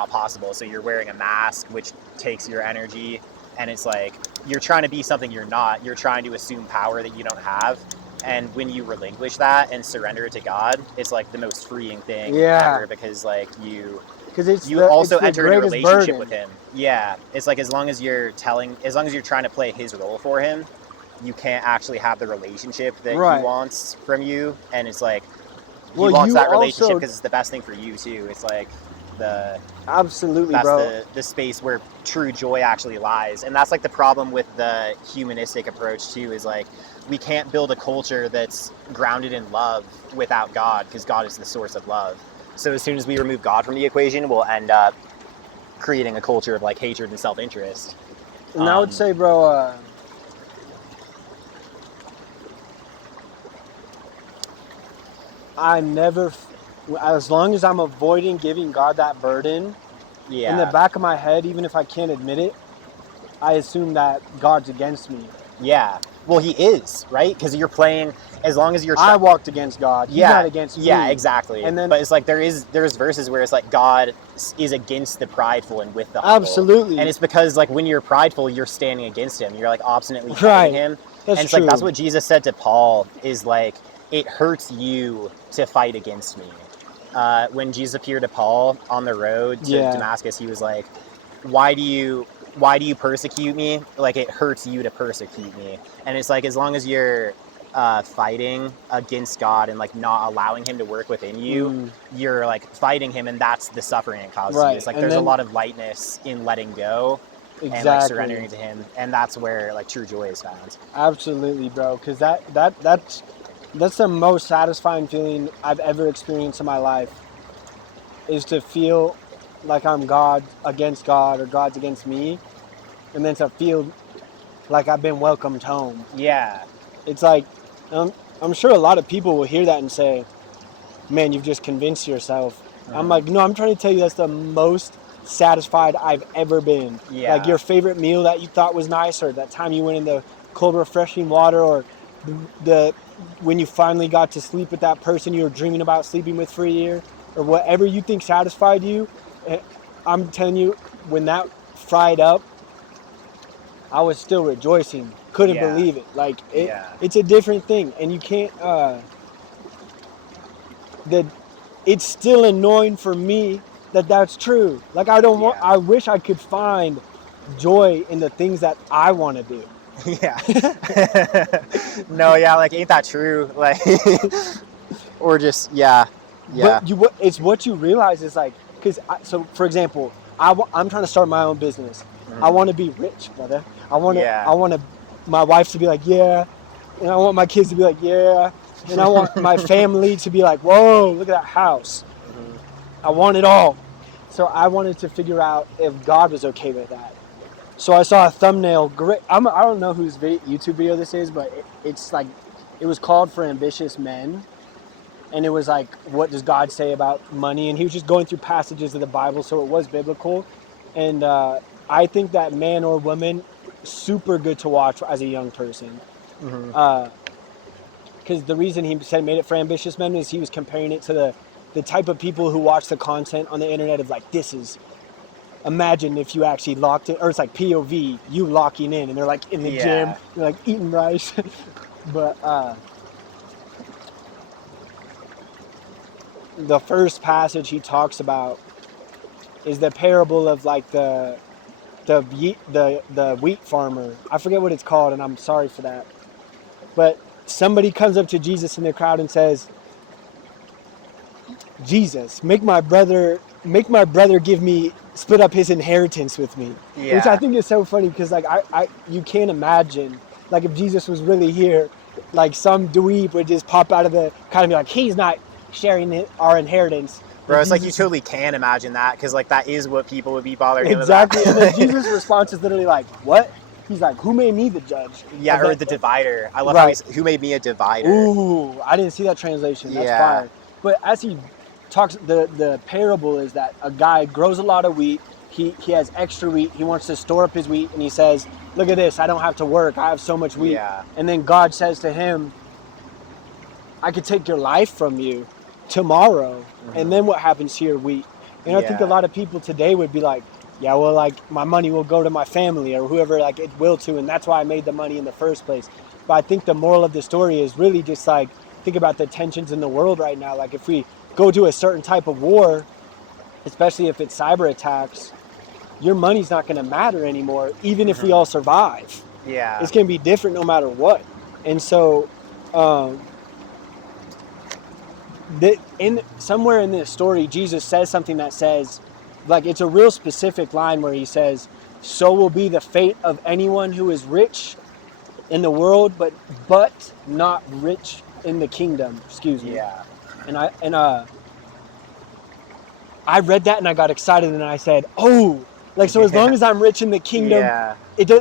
possible. So you're wearing a mask, which takes your energy, and it's like you're trying to be something you're not. You're trying to assume power that you don't have, and when you relinquish that and surrender it to God, it's like the most freeing thing ever, because like you also enter into a relationship with Him. Yeah, it's like as long as you're trying to play His role for Him, you can't actually have the relationship that He wants from you, and it's like He wants that relationship because it's the best thing for you too. It's like absolutely, that's bro. the space where true joy actually lies. And that's like the problem with the humanistic approach too, is like we can't build a culture that's grounded in love without God, because God is the source of love. So as soon as we remove God from the equation, we'll end up creating a culture of like hatred and self-interest. And I would say, bro, I never, as long as I'm avoiding giving God that burden, in the back of my head, even if I can't admit it, I assume that God's against me. Yeah. Well, He is, right? Because you're playing, as long as you're... I walked against God. He's not against me. Yeah, exactly. And then, but it's like there's verses where it's like God is against the prideful and with the humble. Absolutely. And it's because like when you're prideful, you're standing against Him. You're like obstinately fighting Him. That's and it's true. like that's what Jesus said to Paul, is like, it hurts you to fight against me. When Jesus appeared to Paul on the road to Damascus, He was like, why do you persecute me? Like, it hurts you to persecute me. And it's like, as long as you're fighting against God and like not allowing Him to work within you, you're like fighting Him, and that's the suffering it causes you. It's like there's a lot of lightness in letting go and like surrendering to Him, and that's where like true joy is found. Absolutely, bro. Because that's the most satisfying feeling I've ever experienced in my life, is to feel like I'm God against God, or God's against me, and then to feel like I've been welcomed home. Yeah. It's like, I'm sure a lot of people will hear that and say, man, you've just convinced yourself. I'm like, no, I'm trying to tell you that's the most satisfied I've ever been. Yeah. Like your favorite meal that you thought was nice, or that time you went in the cold, refreshing water, or when you finally got to sleep with that person you were dreaming about sleeping with for a year, or whatever you think satisfied you. I'm telling you, when that fried up, I was still rejoicing. Couldn't believe it. Like, it's a different thing. And you can't, it's still annoying for me that that's true. Like, I wish I could find joy in the things that I want to do. Yeah. No, yeah, like, ain't that true? Like, or just, yeah. But it's what you realize is like, because, so for example, I'm trying to start my own business. I want to be rich, brother. I want my wife to be like, yeah. And I want my kids to be like, yeah. And I want my family to be like, whoa, look at that house. I want it all. So I wanted to figure out if God was okay with that. So I saw a thumbnail. I don't know whose YouTube video this is, but it's like, it was called For Ambitious Men. And it was like, what does God say about money? And he was just going through passages of the Bible, so it was biblical. And I think that man or woman, super good to watch as a young person. Because the reason he made it For Ambitious Men is he was comparing it to the type of people who watch the content on the internet of like, imagine if you actually locked it, or it's like POV, you locking in, and they're like in the gym, they're like eating rice. But the first passage he talks about is the parable of like the wheat farmer. I forget what it's called, and I'm sorry for that. But somebody comes up to Jesus in the crowd and says, Jesus, make my brother give me, split up his inheritance with me. Yeah. Which I think is so funny because like you can't imagine, like if Jesus was really here, like some dweeb would just pop out of the kind of be like, he's not sharing our inheritance. Bro, it's Jesus, like you totally can imagine that because like that is what people would be bothering him exactly. about. And then Jesus' response is literally like, what? He's like, who made me the judge? Yeah, or the divider. I love right. how who made me a divider? Ooh, I didn't see that translation. That's fire. But as he talks, the parable is that a guy grows a lot of wheat. He has extra wheat. He wants to store up his wheat, and he says, look at this. I don't have to work. I have so much wheat. Yeah. And then God says to him, I could take your life from you tomorrow. Mm-hmm. And then what happens to your wheat? And I think a lot of people today would be like, yeah, well, like my money will go to my family or whoever like it will to, and that's why I made the money in the first place. But I think the moral of the story is really just like, think about the tensions in the world right now. Like if we go to a certain type of war, especially if it's cyber attacks, your money's not going to matter anymore, even if we all survive. Yeah. It's going to be different no matter what. And so somewhere in this story, Jesus says something that says, like it's a real specific line where he says, so will be the fate of anyone who is rich in the world, but not rich in the kingdom. Excuse me. Yeah. And I read that and I got excited and I said, oh, like, so as long as I'm rich in the kingdom,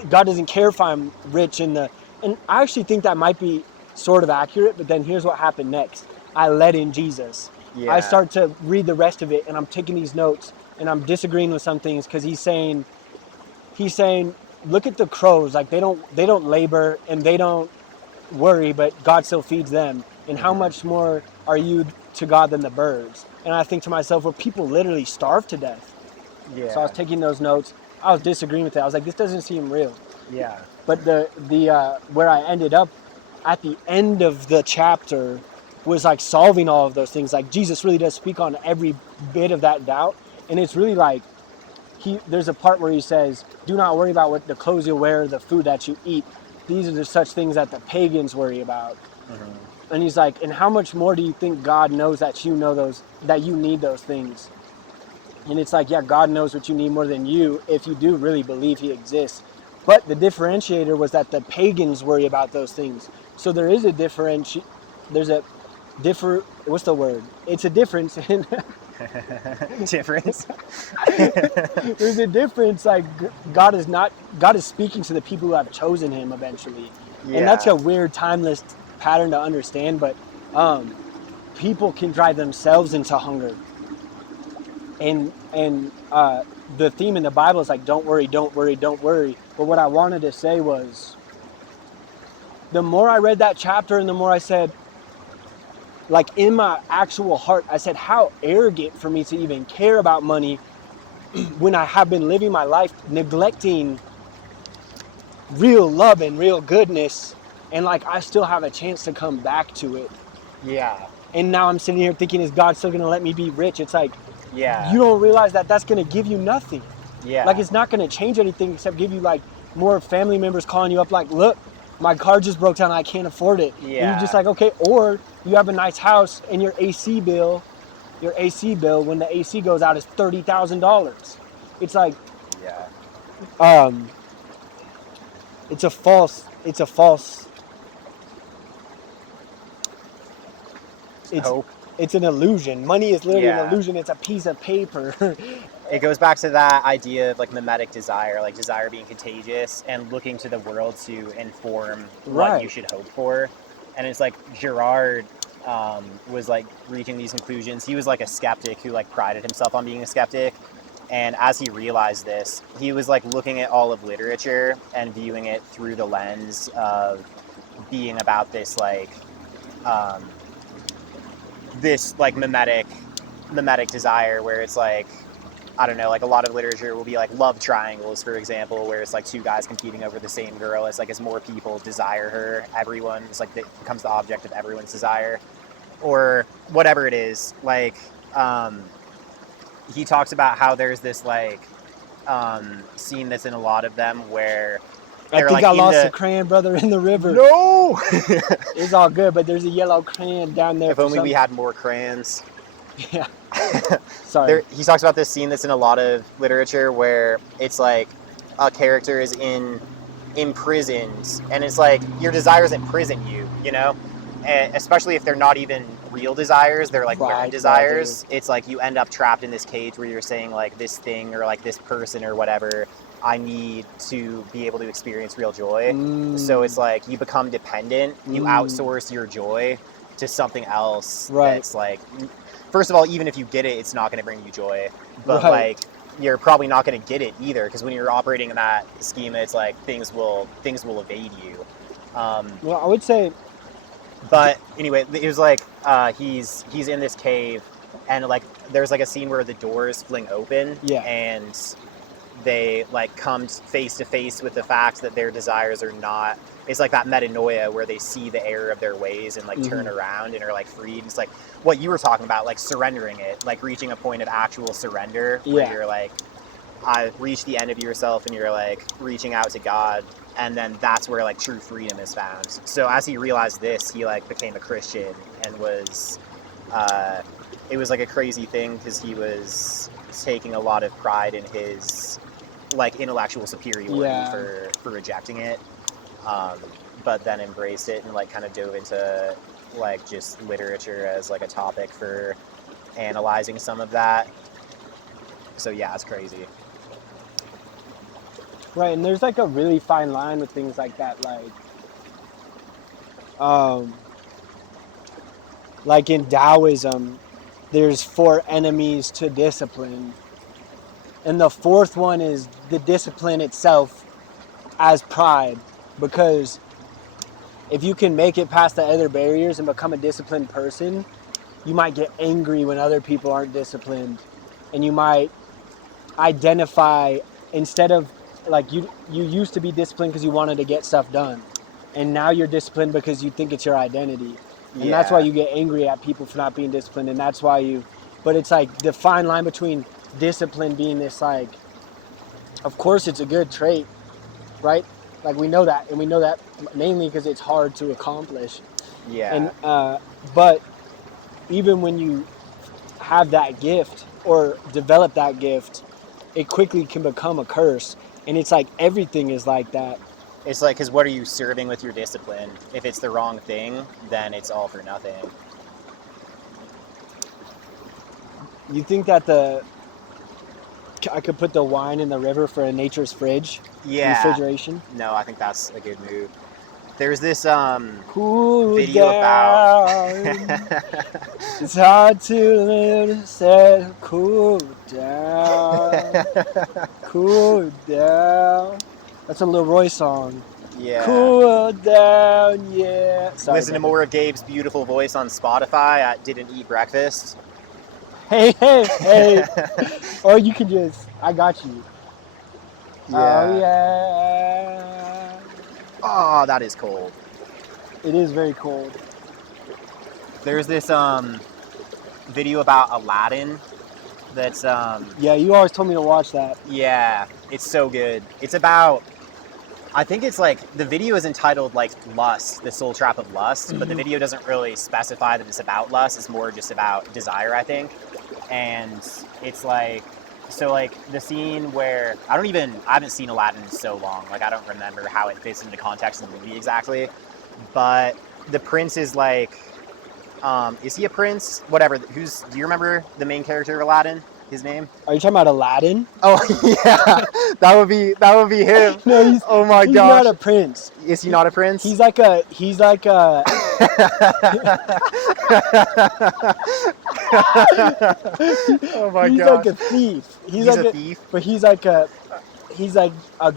God doesn't care if I'm rich in the, and I actually think that might be sort of accurate, but then here's what happened next. I let in Jesus. I start to read the rest of it and I'm taking these notes and I'm disagreeing with some things because he's saying, look at the crows, like they don't labor and they don't worry, but God still feeds them. And how much more are you to God than the birds? And I think to myself, well, people literally starve to death. Yeah. So I was taking those notes. I was disagreeing with it. I was like, this doesn't seem real. Yeah. But the where I ended up at the end of the chapter was like solving all of those things. Like Jesus really does speak on every bit of that doubt. And it's really like, there's a part where he says, do not worry about what the clothes you wear, the food that you eat. These are the such things that the pagans worry about. Mm-hmm. And he's like, and how much more do you think God knows that you know those, that you need those things? And it's like, yeah, God knows what you need more than you if you do really believe he exists. But the differentiator was that the pagans worry about those things. So there is a what's the word? It's a difference in difference. There's a difference. Like God is speaking to the people who have chosen him eventually. Yeah. And that's a weird timeless pattern to understand, but people can drive themselves into hunger. And the theme in the Bible is like, don't worry, don't worry, don't worry. But what I wanted to say was, the more I read that chapter and the more I said, like in my actual heart, I said, how arrogant for me to even care about money when I have been living my life neglecting real love and real goodness, and like I still have a chance to come back to it. Yeah. And now I'm sitting here thinking, is God still gonna let me be rich? It's like, you don't realize that that's gonna give you nothing. Yeah. Like it's not gonna change anything except give you like more family members calling you up like, look, my car just broke down, I can't afford it. Yeah. And you're just like, okay, or you have a nice house and your AC bill when the AC goes out is $30,000. It's like, it's a false hope. It's an illusion. Money is literally an illusion. It's a piece of paper. It goes back to that idea of like mimetic desire, like desire being contagious and looking to the world to inform what you should hope for. And it's like Girard was like reaching these conclusions. He was like a skeptic who like prided himself on being a skeptic. And as he realized this, he was like looking at all of literature and viewing it through the lens of being about this like mimetic desire, where it's like, I don't know, like a lot of literature will be like love triangles, for example, where it's like two guys competing over the same girl. It's like as more people desire her, everyone, it's like it becomes the object of everyone's desire, or whatever it is. Like he talks about how there's this like scene that's in a lot of them where I think like I lost a crayon brother in the river. No! It's all good, but there's a yellow crayon down there. If only we had more crayons. Yeah. Sorry. He talks about this scene that's in a lot of literature where it's like a character is imprisoned, and it's like your desires imprison you, you know? And especially if they're not even real desires, they're like learned desires. It's like you end up trapped in this cage where you're saying like this thing or like this person or whatever, I need to be able to experience real joy. So it's like you become dependent, you outsource your joy to something else that's like, first of all, even if you get it, it's not going to bring you joy, but like you're probably not going to get it either, because when you're operating in that schema, it's like things will evade you. Well, I would say, but anyway, it was like he's in this cave, and like there's like a scene where the doors fling open, and they like come face to face with the fact that their desires are not. It's like that metanoia where they see the error of their ways and like turn around and are like freed. It's like what you were talking about, like surrendering it, like reaching a point of actual surrender where you're like, I reached the end of yourself and you're like reaching out to God. And then that's where like true freedom is found. So as he realized this, he like became a Christian and was, it was like a crazy thing because he was taking a lot of pride in his like intellectual superiority for rejecting it. But then embraced it and like kind of dove into like just literature as like a topic for analyzing some of that. So yeah, it's crazy. Right, and there's like a really fine line with things like that, like in Taoism, there's 4 enemies to discipline, and the 4th one is the discipline itself as pride, because if you can make it past the other barriers and become a disciplined person, you might get angry when other people aren't disciplined, and you might identify, instead of like you used to be disciplined because you wanted to get stuff done, and now you're disciplined because you think it's your identity, and that's why you get angry at people for not being disciplined, and that's why but it's like the fine line between discipline being this like, of course it's a good trait, right? Like we know that, and we know that mainly because it's hard to accomplish. And but even when you have that gift or develop that gift, it quickly can become a curse. And it's like everything is like that. It's like, because what are you serving with your discipline? If it's the wrong thing, then it's all for nothing. You think that I could put the wine in the river for a nature's fridge? Refrigeration? No, I think that's a good move. There's this cool video about it's hard to live, say cool down. Cool down. That's a Leroy song. Yeah. Cool down, yeah. Sorry, listen to more of Gabe's beautiful voice on Spotify at Didn't Eat Breakfast. Hey. Or you can just, I got you. Yeah. Oh, yeah. Oh, that is cold. It is very cold. There's this video about Aladdin that's yeah, you always told me to watch that. Yeah, it's so good. It's about, I think it's like, the video is entitled like Lust, the soul trap of lust, but the video doesn't really specify that it's about lust. It's more just about desire, I think. And it's like, so like the scene where, I haven't seen Aladdin in so long, like I don't remember how it fits into context of the movie exactly, but the prince is like, is he a prince? Whatever, do you remember the main character of Aladdin? His name? Are you talking about Aladdin? Oh yeah, that would be him. No, oh my gosh. He's not a prince. Is he not a prince? He's like a oh my he's gosh. like a thief. He's like a thief? But he's like a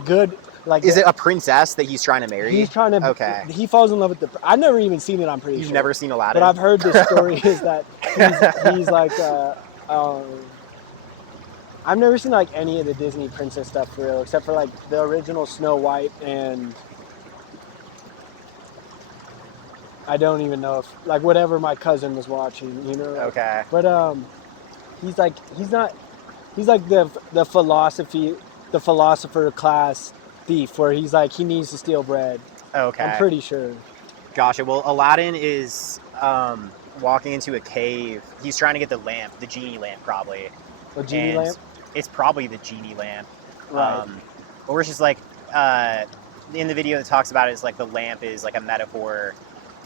good, like. Is it a princess that he's trying to marry? He's trying to. Okay. He falls in love with I've never even seen it, I'm pretty sure. You've never seen Aladdin? But I've heard this story is that he's like, I've never seen like any of the Disney princess stuff for real, except for like the original Snow White, and I don't even know if like whatever my cousin was watching, you know. Okay. But he's like the philosopher class thief, where he's like he needs to steal bread. Okay. I'm pretty sure. Gotcha. Well, Aladdin is walking into a cave. He's trying to get the lamp, the genie lamp, probably. A genie lamp? It's probably the genie lamp. Right. Or it's just like, in the video that talks about it, it's like the lamp is like a metaphor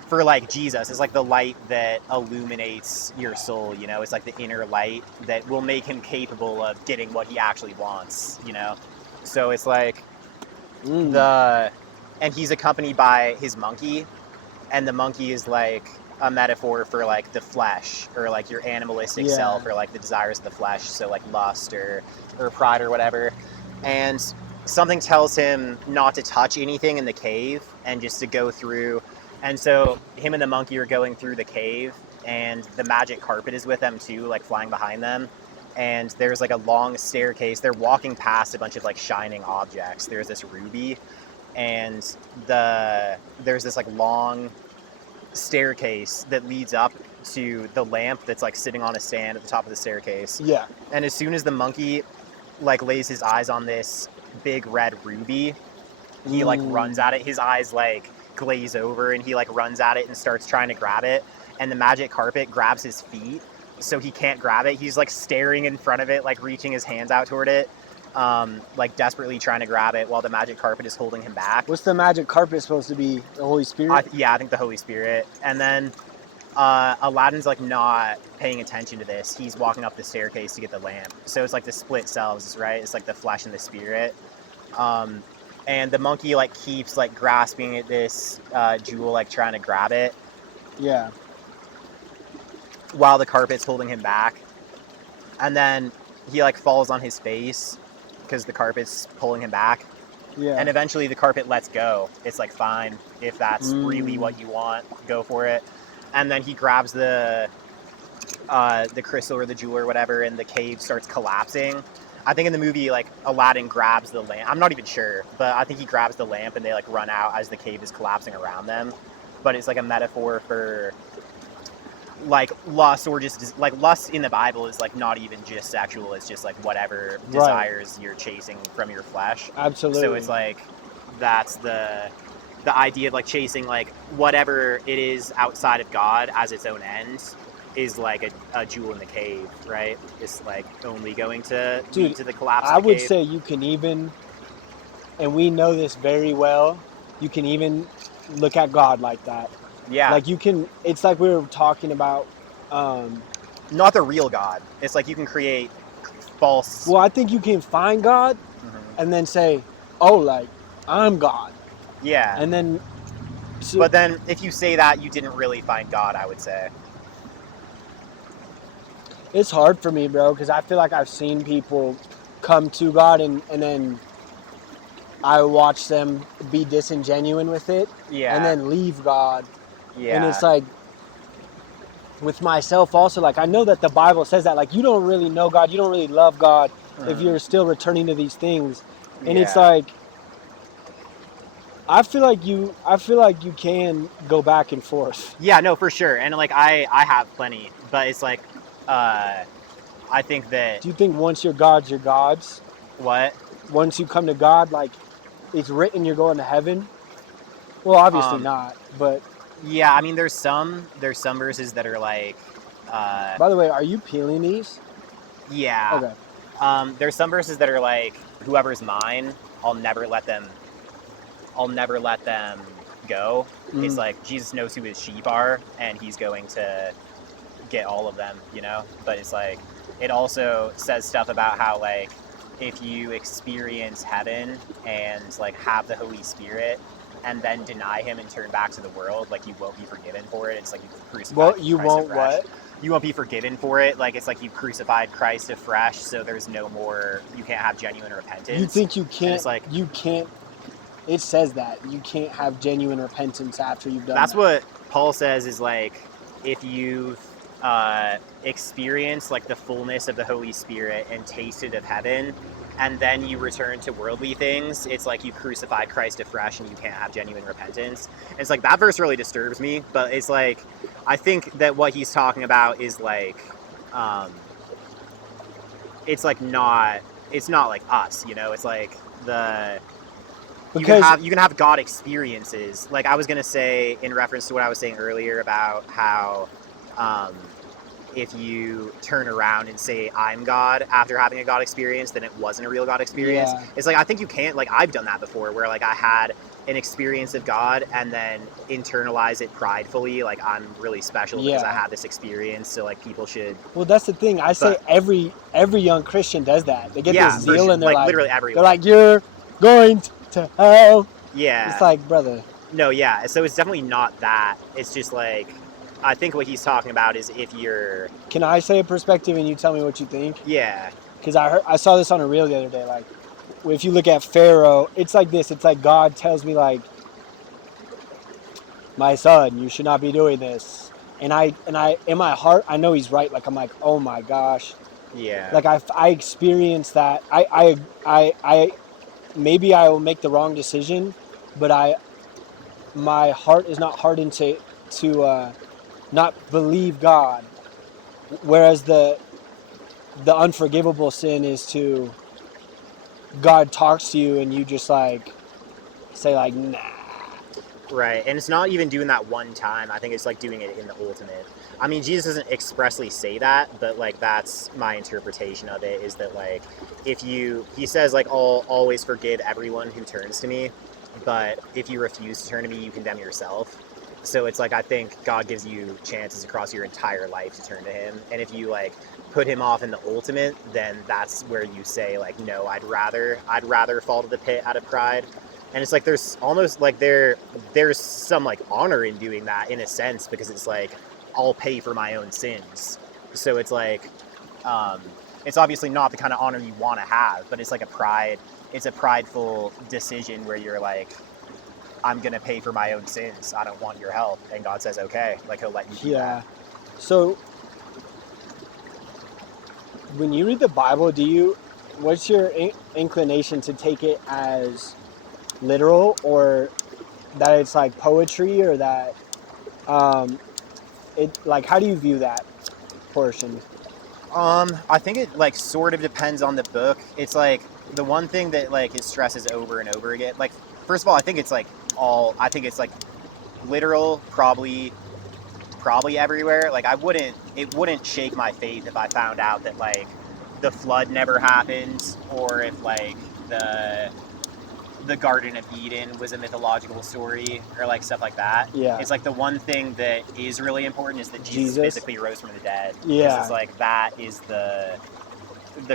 for like Jesus. It's like the light that illuminates your soul, you know? It's like the inner light that will make him capable of getting what he actually wants, you know? So it's like and he's accompanied by his monkey, and the monkey is like a metaphor for like the flesh, or like your animalistic self, or like the desires of the flesh, so like lust or pride or whatever. And something tells him not to touch anything in the cave and just to go through. And so him and the monkey are going through the cave, and the magic carpet is with them too, like flying behind them. And there's like a long staircase. They're walking past a bunch of like shining objects. There's this ruby, and there's this like long staircase that leads up to the lamp that's like sitting on a stand at the top of the staircase. Yeah. And as soon as the monkey like lays his eyes on this big red ruby, he like runs at it. His eyes like glaze over, and he like runs at it and starts trying to grab it. And the magic carpet grabs his feet, so he can't grab it. He's like staring in front of it, like reaching his hands out toward it, like desperately trying to grab it while the magic carpet is holding him back. What's the magic carpet supposed to be? The Holy Spirit? I think the Holy Spirit. And then Aladdin's like not paying attention to this. He's walking up the staircase to get the lamp. So it's like the split selves, right? It's like the flesh and the spirit. And the monkey like keeps like grasping at this jewel, like trying to grab it. Yeah. While the carpet's holding him back. And then he like falls on his face because the carpet's pulling him back. Yeah. And eventually the carpet lets go. It's like, fine, if that's really what you want, go for it. And then he grabs the crystal or the jewel or whatever, and the cave starts collapsing. I think in the movie, like, Aladdin grabs the lamp. I'm not even sure, but I think he grabs the lamp and they like run out as the cave is collapsing around them. But it's like a metaphor for like lust, or just like lust in the Bible is like not even just sexual. It's just like whatever desires you're chasing from your flesh. Absolutely. So it's like, that's the idea of like chasing like whatever it is outside of God as its own end is like a jewel in the cave, right? It's like only going to lead to the collapse of the I would cave. say you can even, and we know this very well, you can even look at God like that. Yeah. Like you can, it's like we were talking about. Not the real God. It's like you can create false. Well, I think you can find God and then say, oh, like, I'm God. Yeah. And then. So, but then if you say that, you didn't really find God, I would say. It's hard for me, bro, because I feel like I've seen people come to God and then I watch them be disingenuous with it. Yeah. And then leave God. Yeah. And it's like, with myself also, like, I know that the Bible says that, like, you don't really know God, you don't really love God if you're still returning to these things. And it's like, I feel like you can go back and forth. Yeah, no, for sure. And like I have plenty, but it's like I think that. Do you think once you're God's, you're God's? What? Once you come to God, like, it's written you're going to heaven? Well, obviously not, but. Yeah, I mean, there's some verses that are like. By the way, are you peeling these? Yeah. Okay. There's some verses that are like, whoever's mine, I'll never let them go. It's like Jesus knows who his sheep are, and he's going to get all of them, you know? But it's like, it also says stuff about how, like, if you experience heaven and like have the Holy Spirit and then deny him and turn back to the world, like, you won't be forgiven for it. It's like you've crucified Christ afresh. You won't be forgiven for it. Like, it's like you've crucified Christ afresh, so there's no more, you can't have genuine repentance. You think you can't, it's like, you can't, it says that you can't have genuine repentance after you've done that. That's what Paul says is like, if you've experienced like the fullness of the Holy Spirit and tasted of heaven, and then you return to worldly things, it's like you crucified Christ afresh and you can't have genuine repentance. And it's like, that verse really disturbs me, but it's like, I think that what he's talking about is like, it's like not, it's not like us, you know? It's like you can have God experiences. Like I was going to say in reference to what I was saying earlier about how if you turn around and say I'm God after having a God experience, then it wasn't a real God experience. Yeah. It's like, I think you can't, like, I've done that before, where like I had an experience of God and then internalize it pridefully, like I'm really special because I had this experience, so like people should. Well, that's the thing. I say every young Christian does that. They get this zeal sure. and they're like literally everyone. They're like, you're going to hell. Yeah. It's like, brother. No, yeah. So it's definitely not that. It's just like, I think what he's talking about is if you're. Can I say a perspective and you tell me what you think? Yeah. Because I saw this on a reel the other day. Like, if you look at Pharaoh, it's like this. It's like God tells me, like, my son, you should not be doing this. And I in my heart, I know he's right. Like, I'm like, oh my gosh. Yeah. Like I experienced that. I maybe I will make the wrong decision, but my heart is not hardened to not believe God. Whereas the unforgivable sin is to God talks to you and you just like say like nah. Right, and it's not even doing that one time. I think it's like doing it in the ultimate. I mean, Jesus doesn't expressly say that, but like that's my interpretation of it, is that like if he says like I'll always forgive everyone who turns to me, but if you refuse to turn to me, you condemn yourself. So it's like, I think God gives you chances across your entire life to turn to him, and if you like put him off in the ultimate, then that's where you say like, no, I'd rather fall to the pit out of pride. And it's like there's almost like there's some like honor in doing that in a sense, because it's like I'll pay for my own sins. So it's like it's obviously not the kind of honor you want to have, but it's like it's a prideful decision where you're like, I'm gonna pay for my own sins. I don't want your help. And God says, okay, like he'll let you do that. So when you read the Bible, what's your inclination to take it as literal, or that it's like poetry, or that it like, how do you view that portion? I think it like sort of depends on the book. It's like the one thing that like it stresses over and over again. Like, first of all, I think it's like literal, probably everywhere. Like it wouldn't shake my faith if I found out that like the flood never happened, or if like the Garden of Eden was a mythological story, or like stuff like that. Yeah. It's like the one thing that is really important is that Jesus physically rose from the dead. Yeah. Because it's like that is the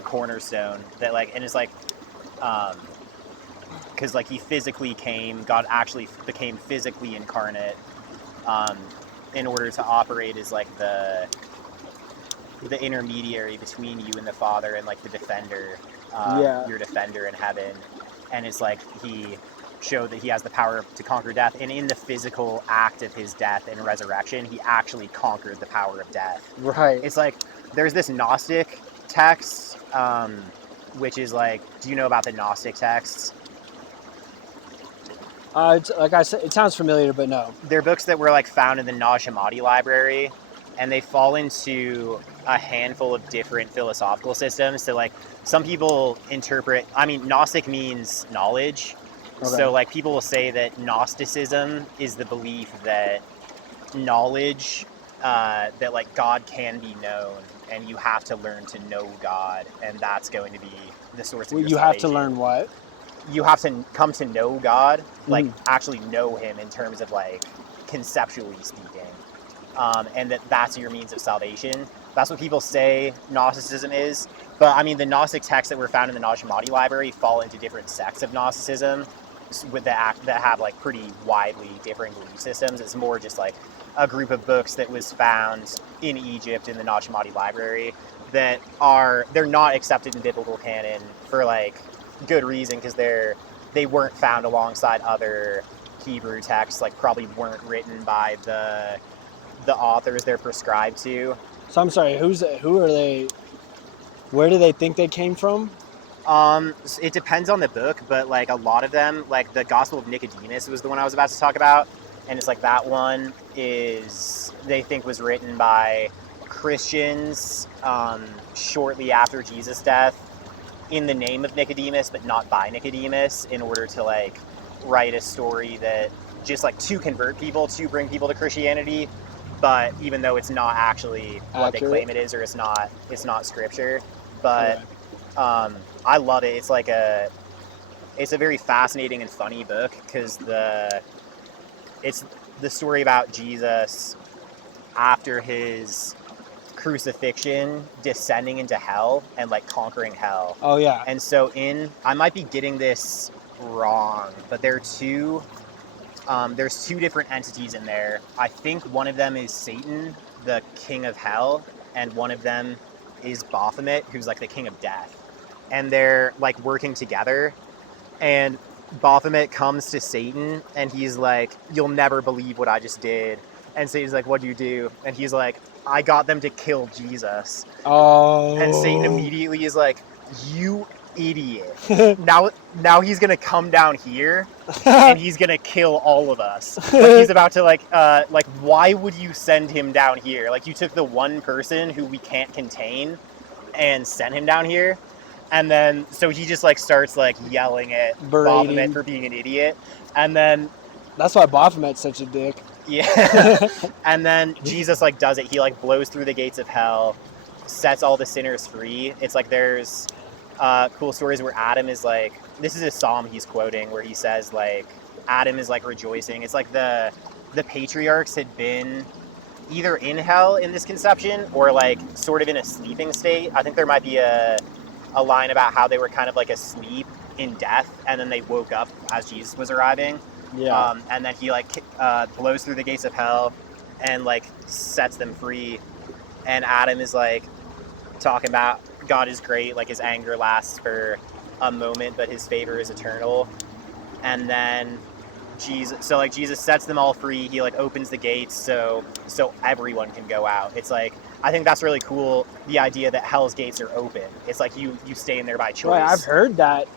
cornerstone that like, and it's like because like he physically came, God actually became physically incarnate in order to operate as like the intermediary between you and the Father, and like the defender, your defender in heaven. And it's like he showed that he has the power to conquer death, and in the physical act of his death and resurrection, he actually conquered the power of death. Right. It's like there's this Gnostic text, which is like, do you know about the Gnostic texts? It's, like I said, it sounds familiar, but no. They're books that were like found in the Nag Hammadi library, and they fall into a handful of different philosophical systems. So like some people interpret, I mean, Gnostic means knowledge. Okay. So like people will say that Gnosticism is the belief that knowledge, that like God can be known, and you have to learn to know God, and that's going to be the source of your salvation. Have to learn what? You have to come to know God, like actually know him in terms of like conceptually speaking. And that's your means of salvation. That's what people say Gnosticism is. But I mean, the Gnostic texts that were found in the Nag Hammadi library fall into different sects of Gnosticism that have like pretty widely differing belief systems. It's more just like a group of books that was found in Egypt in the Nag Hammadi library that they're not accepted in biblical canon for like good reason, because they weren't found alongside other Hebrew texts, like probably weren't written by the authors they're prescribed to. So I'm sorry, who are they? Where do they think they came from? It depends on the book, but like a lot of them, like the Gospel of Nicodemus was the one I was about to talk about, and it's like that one they think was written by Christians shortly after Jesus' death, in the name of Nicodemus, but not by Nicodemus, in order to like write a story that just like to convert people, to bring people to Christianity, but even though it's not actually what they claim it is, or it's not scripture, but I love it. It's like it's a very fascinating and funny book because it's the story about Jesus after his crucifixion, descending into hell and like conquering hell. Oh yeah. And so I might be getting this wrong, but there's two different entities in there. I think one of them is Satan, the king of hell, and one of them is Baphomet, who's like the king of death. And they're like working together, and Baphomet comes to Satan and he's like, "You'll never believe what I just did." And Satan's like, "What'd you do?" And he's like, "I got them to kill Jesus." Oh. And Satan immediately is like, "You idiot." now he's gonna come down here and he's gonna kill all of us. Like, he's about to like why would you send him down here? Like, you took the one person who we can't contain and sent him down here. And then so he just like starts like yelling at Baphomet for being an idiot. And then that's why Baphomet's such a dick. Yeah. And then Jesus like does it. He like blows through the gates of hell, sets all the sinners free. It's like there's cool stories where Adam is like, this is a psalm he's quoting where he says like Adam is like rejoicing. It's like the patriarchs had been either in hell in this conception or like sort of in a sleeping state. I think there might be a line about how they were kind of like asleep in death and then they woke up as Jesus was arriving. Yeah. And then he like blows through the gates of hell and like sets them free. And Adam is like talking about God is great, like his anger lasts for a moment, but his favor is eternal. And then Jesus sets them all free. He like opens the gates so everyone can go out. It's like, I think that's really cool, the idea that hell's gates are open. It's like you stay in there by choice. Right, I've heard that.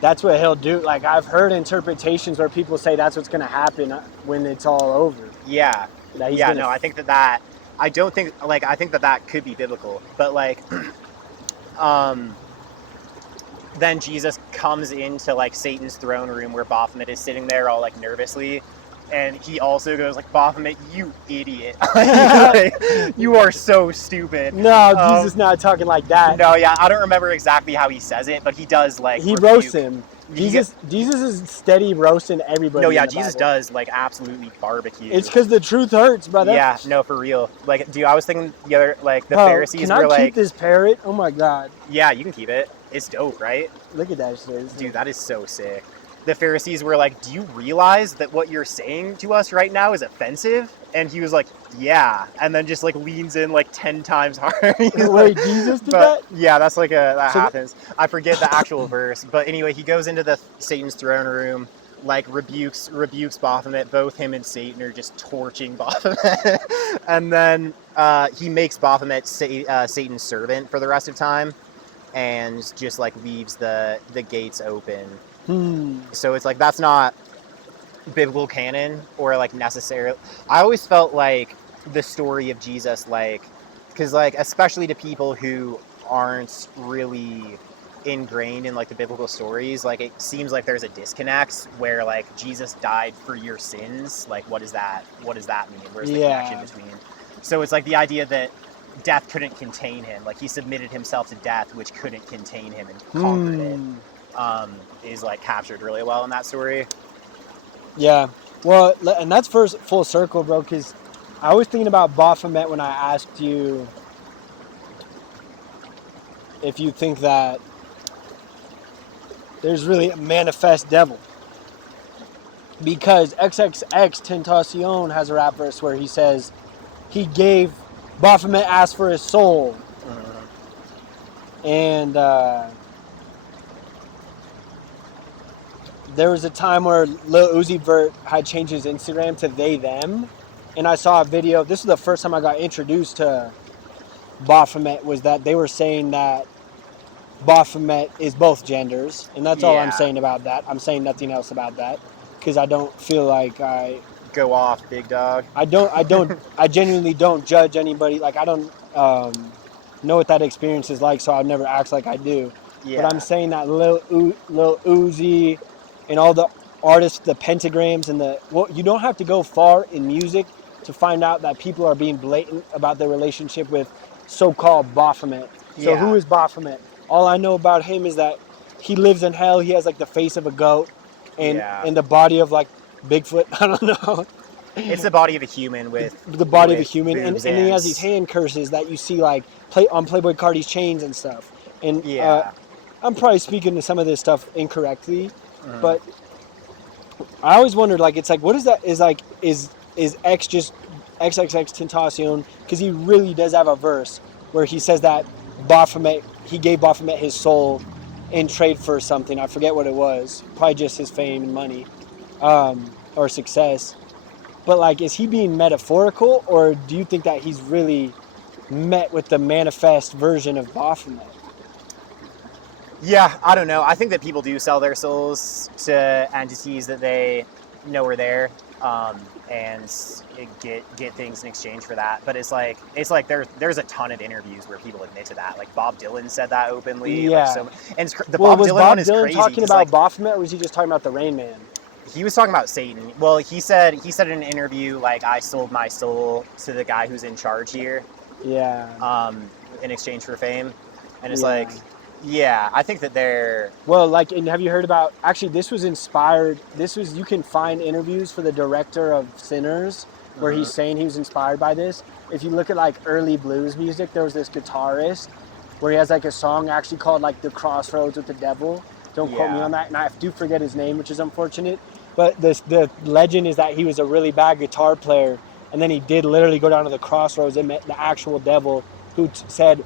That's what he'll do. Like, I've heard interpretations where people say that's what's going to happen when it's all over. Yeah. I think that I don't think, like, I think that could be biblical. But, like, then Jesus comes into, like, Satan's throne room where Baphomet is sitting there all, like, nervously. And he also goes, like, Baphomet, you idiot. Like, you are so stupid. No, Jesus not talking like that. No, yeah, I don't remember exactly how he says it, but he does, like, he roasts him. Jesus is steady roasting everybody. No, yeah, Jesus does, like, absolutely barbecue. It's because the truth hurts, brother. Yeah, no, for real. Like, dude, I was thinking the other, like, the Pharisees were like... Can I keep this parrot? Oh, my God. Yeah, you can keep it. It's dope, right? Look at that shit. Dude, that is so sick. The Pharisees were like, do you realize that what you're saying to us right now is offensive? And he was like, yeah. And then just like leans in like 10 times harder. Wait, Jesus did that? Yeah, that's like that happens. I forget the actual verse. But anyway, he goes into the Satan's throne room, like rebukes Baphomet. Both him and Satan are just torching Baphomet. And then he makes Baphomet Satan's servant for the rest of time and just like leaves the gates open. So it's like, that's not biblical canon or like necessarily. I always felt like the story of Jesus, like, because like, especially to people who aren't really ingrained in like the biblical stories, like it seems like there's a disconnect where like Jesus died for your sins. Like, what does that mean? Where's the connection between? So it's like the idea that death couldn't contain him. Like, he submitted himself to death, which couldn't contain him, and conquered it. Is like captured really well in that story. Yeah, well, and that's first full circle, bro, because I was thinking about Baphomet when I asked you if you think that there's really a manifest devil, because XXXTentacion has a rap verse where he says Baphomet asked for his soul. And there was a time where Lil Uzi Vert had changed his Instagram to they, them. And I saw a video. This was the first time I got introduced to Baphomet, was that they were saying that Baphomet is both genders. And that's all I'm saying about that. I'm saying nothing else about that, because I don't feel like I... Go off, big dog. I genuinely don't judge anybody. Like, I don't know what that experience is like, so I'll never act like I do. Yeah. But I'm saying that Lil Uzi and all artists, the pentagrams and you don't have to go far in music to find out that people are being blatant about their relationship with so-called Baphomet. So who is Baphomet? All I know about him is that he lives in hell. He has like the face of a goat and the body of like Bigfoot. I don't know. It's the body of a human with the body of a human, and boobs he has these hand curses that you see like on Playboy Cardi's chains and stuff. And I'm probably speaking to some of this stuff incorrectly, but I always wondered, like, it's like, what is that? Is X just XXX Tentacion? Because he really does have a verse where he says that he gave Baphomet his soul in trade for something. I forget what it was. Probably just his fame and money, or success. But like, is he being metaphorical, or do you think that he's really met with the manifest version of Baphomet? Yeah, I don't know. I think that people do sell their souls to entities that they know are there, and get things in exchange for that. But it's like there's a ton of interviews where people admit to that. Like Bob Dylan said that openly. Yeah. Like Bob Dylan one is crazy. Talking about Baphomet, or was he just talking about the Rain Man? He was talking about Satan. Well, he said in an interview, like, I sold my soul to the guy who's in charge here. Yeah. In exchange for fame, and it's like. Yeah, I think that they're... Well, like, and have you heard about... Actually, this was inspired... You can find interviews for the director of Sinners where he's saying he was inspired by this. If you look at, like, early blues music, there was this guitarist where he has, like, a song actually called, like, The Crossroads with the Devil. Don't quote me on that. And I do forget his name, which is unfortunate. But the legend is that he was a really bad guitar player. And then he did literally go down to the crossroads and met the actual devil who said...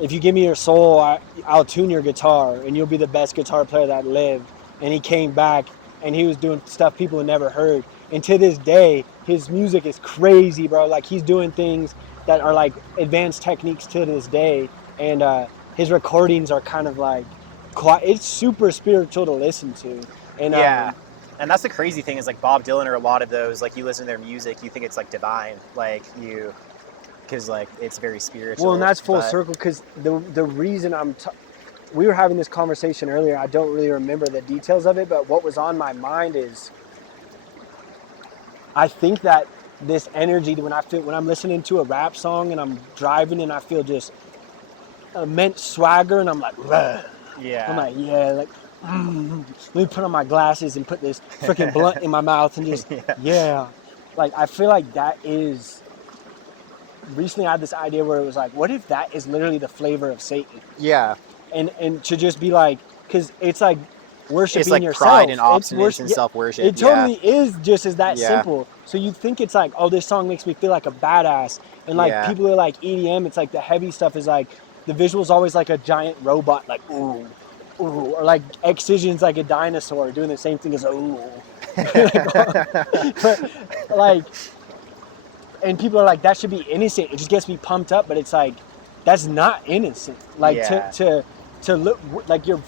If you give me your soul, I'll tune your guitar, and you'll be the best guitar player that lived. And he came back, and he was doing stuff people had never heard. And to this day, his music is crazy, bro. Like, he's doing things that are, like, advanced techniques to this day. And his recordings are kind of, like, it's super spiritual to listen to. And and that's the crazy thing is, like, Bob Dylan or a lot of those, like, you listen to their music, you think it's, like, divine. Like, because like it's very spiritual. Well, and that's full circle, because the reason we were having this conversation earlier. I don't really remember the details of it, but what was on my mind is I think that this energy when I'm listening to a rap song and I'm driving and I feel just immense swagger and I'm like, bleh. I'm like, like let me put on my glasses and put this freaking blunt in my mouth and just like I feel like that is. Recently I had this idea where it was like, what if that is literally the flavor of Satan? Yeah. And to just be like, because it's like worshiping it's like yourself. Pride and obstinance and self-worship. It totally is just as that simple. So you think it's like, oh, this song makes me feel like a badass. And like people are like EDM, it's like the heavy stuff is like, the visual's always like a giant robot, like, ooh, ooh. Or like Excision's like a dinosaur doing the same thing as ooh. But like... And people are like, that should be innocent. It just gets me pumped up, but it's like, that's not innocent. Like to look like you're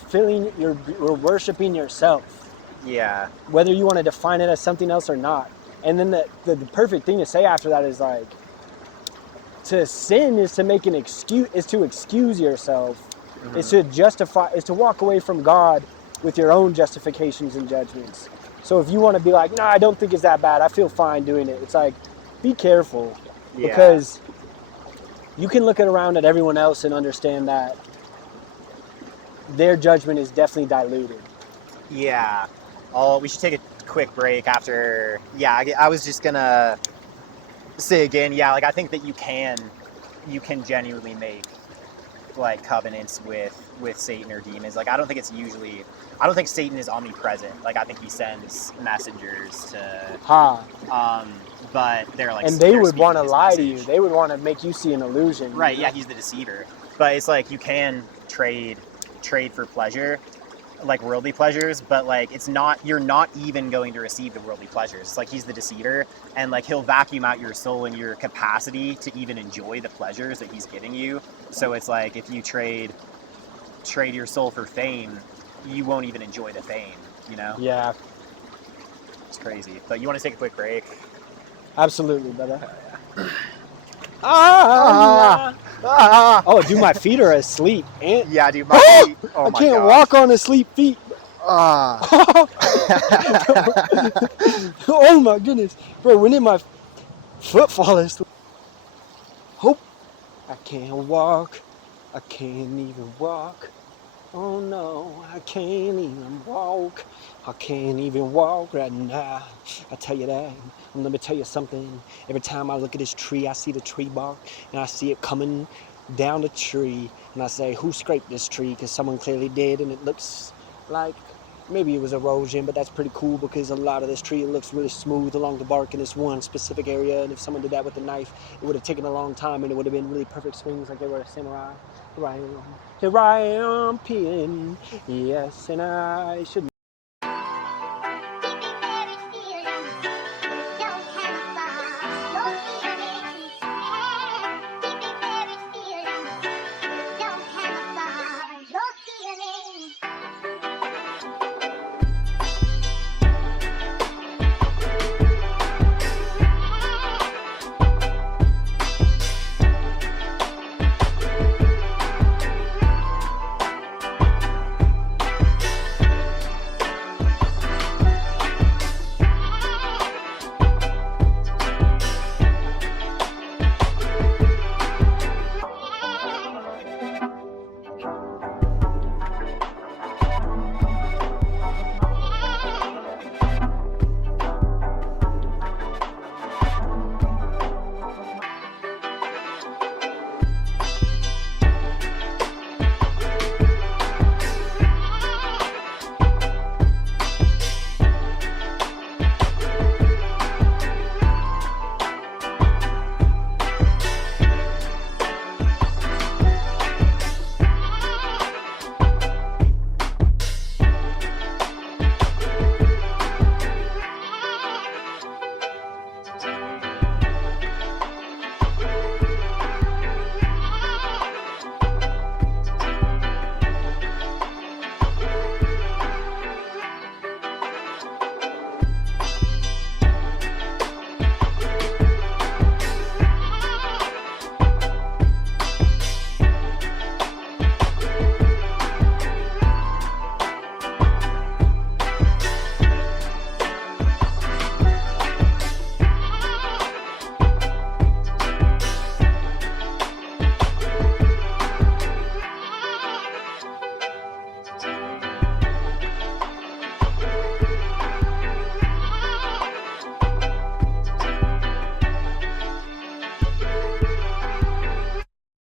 worshiping yourself. Yeah. Whether you want to define it as something else or not. And then the perfect thing to say after that is like, to sin is to make an excuse, is to excuse yourself. Mm-hmm. Is to justify, is to walk away from God with your own justifications and judgments. So if you want to be like, no, I don't think it's that bad. I feel fine doing it. It's like, be careful, because you can look around at everyone else and understand that their judgment is definitely diluted. Yeah. We should take a quick break after. Yeah, I was just gonna say again. Yeah, like I think that you can genuinely make like covenants with Satan or demons. Like I don't think Satan is omnipresent. Like I think he sends messengers to. But they're like, and they would want to lie to you. They would want to make you see an illusion. Right? Yeah, he's the deceiver. But it's like you can trade for pleasure, like worldly pleasures. But like you're not even going to receive the worldly pleasures. It's like he's the deceiver, and like he'll vacuum out your soul and your capacity to even enjoy the pleasures that he's giving you. So it's like if you trade your soul for fame, you won't even enjoy the fame. You know? Yeah. It's crazy. But you want to take a quick break? Absolutely, brother. Oh, dude, my feet are asleep. Yeah, dude, my feet. Oh I can't walk on asleep feet. Oh my goodness. Bro, when did my foot fall asleep? Hope. I can't walk. I can't even walk. Oh no, I can't even walk. I can't even walk right now. I tell you that. And let me tell you something. Every time I look at this tree, I see the tree bark and I see it coming down the tree. And I say, who scraped this tree? Because someone clearly did, and it looks like maybe it was erosion, but that's pretty cool because a lot of this tree, it looks really smooth along the bark in this one specific area. And if someone did that with a knife, it would have taken a long time and it would have been really perfect swings like they were a samurai. Here I am peeing, yes, and I should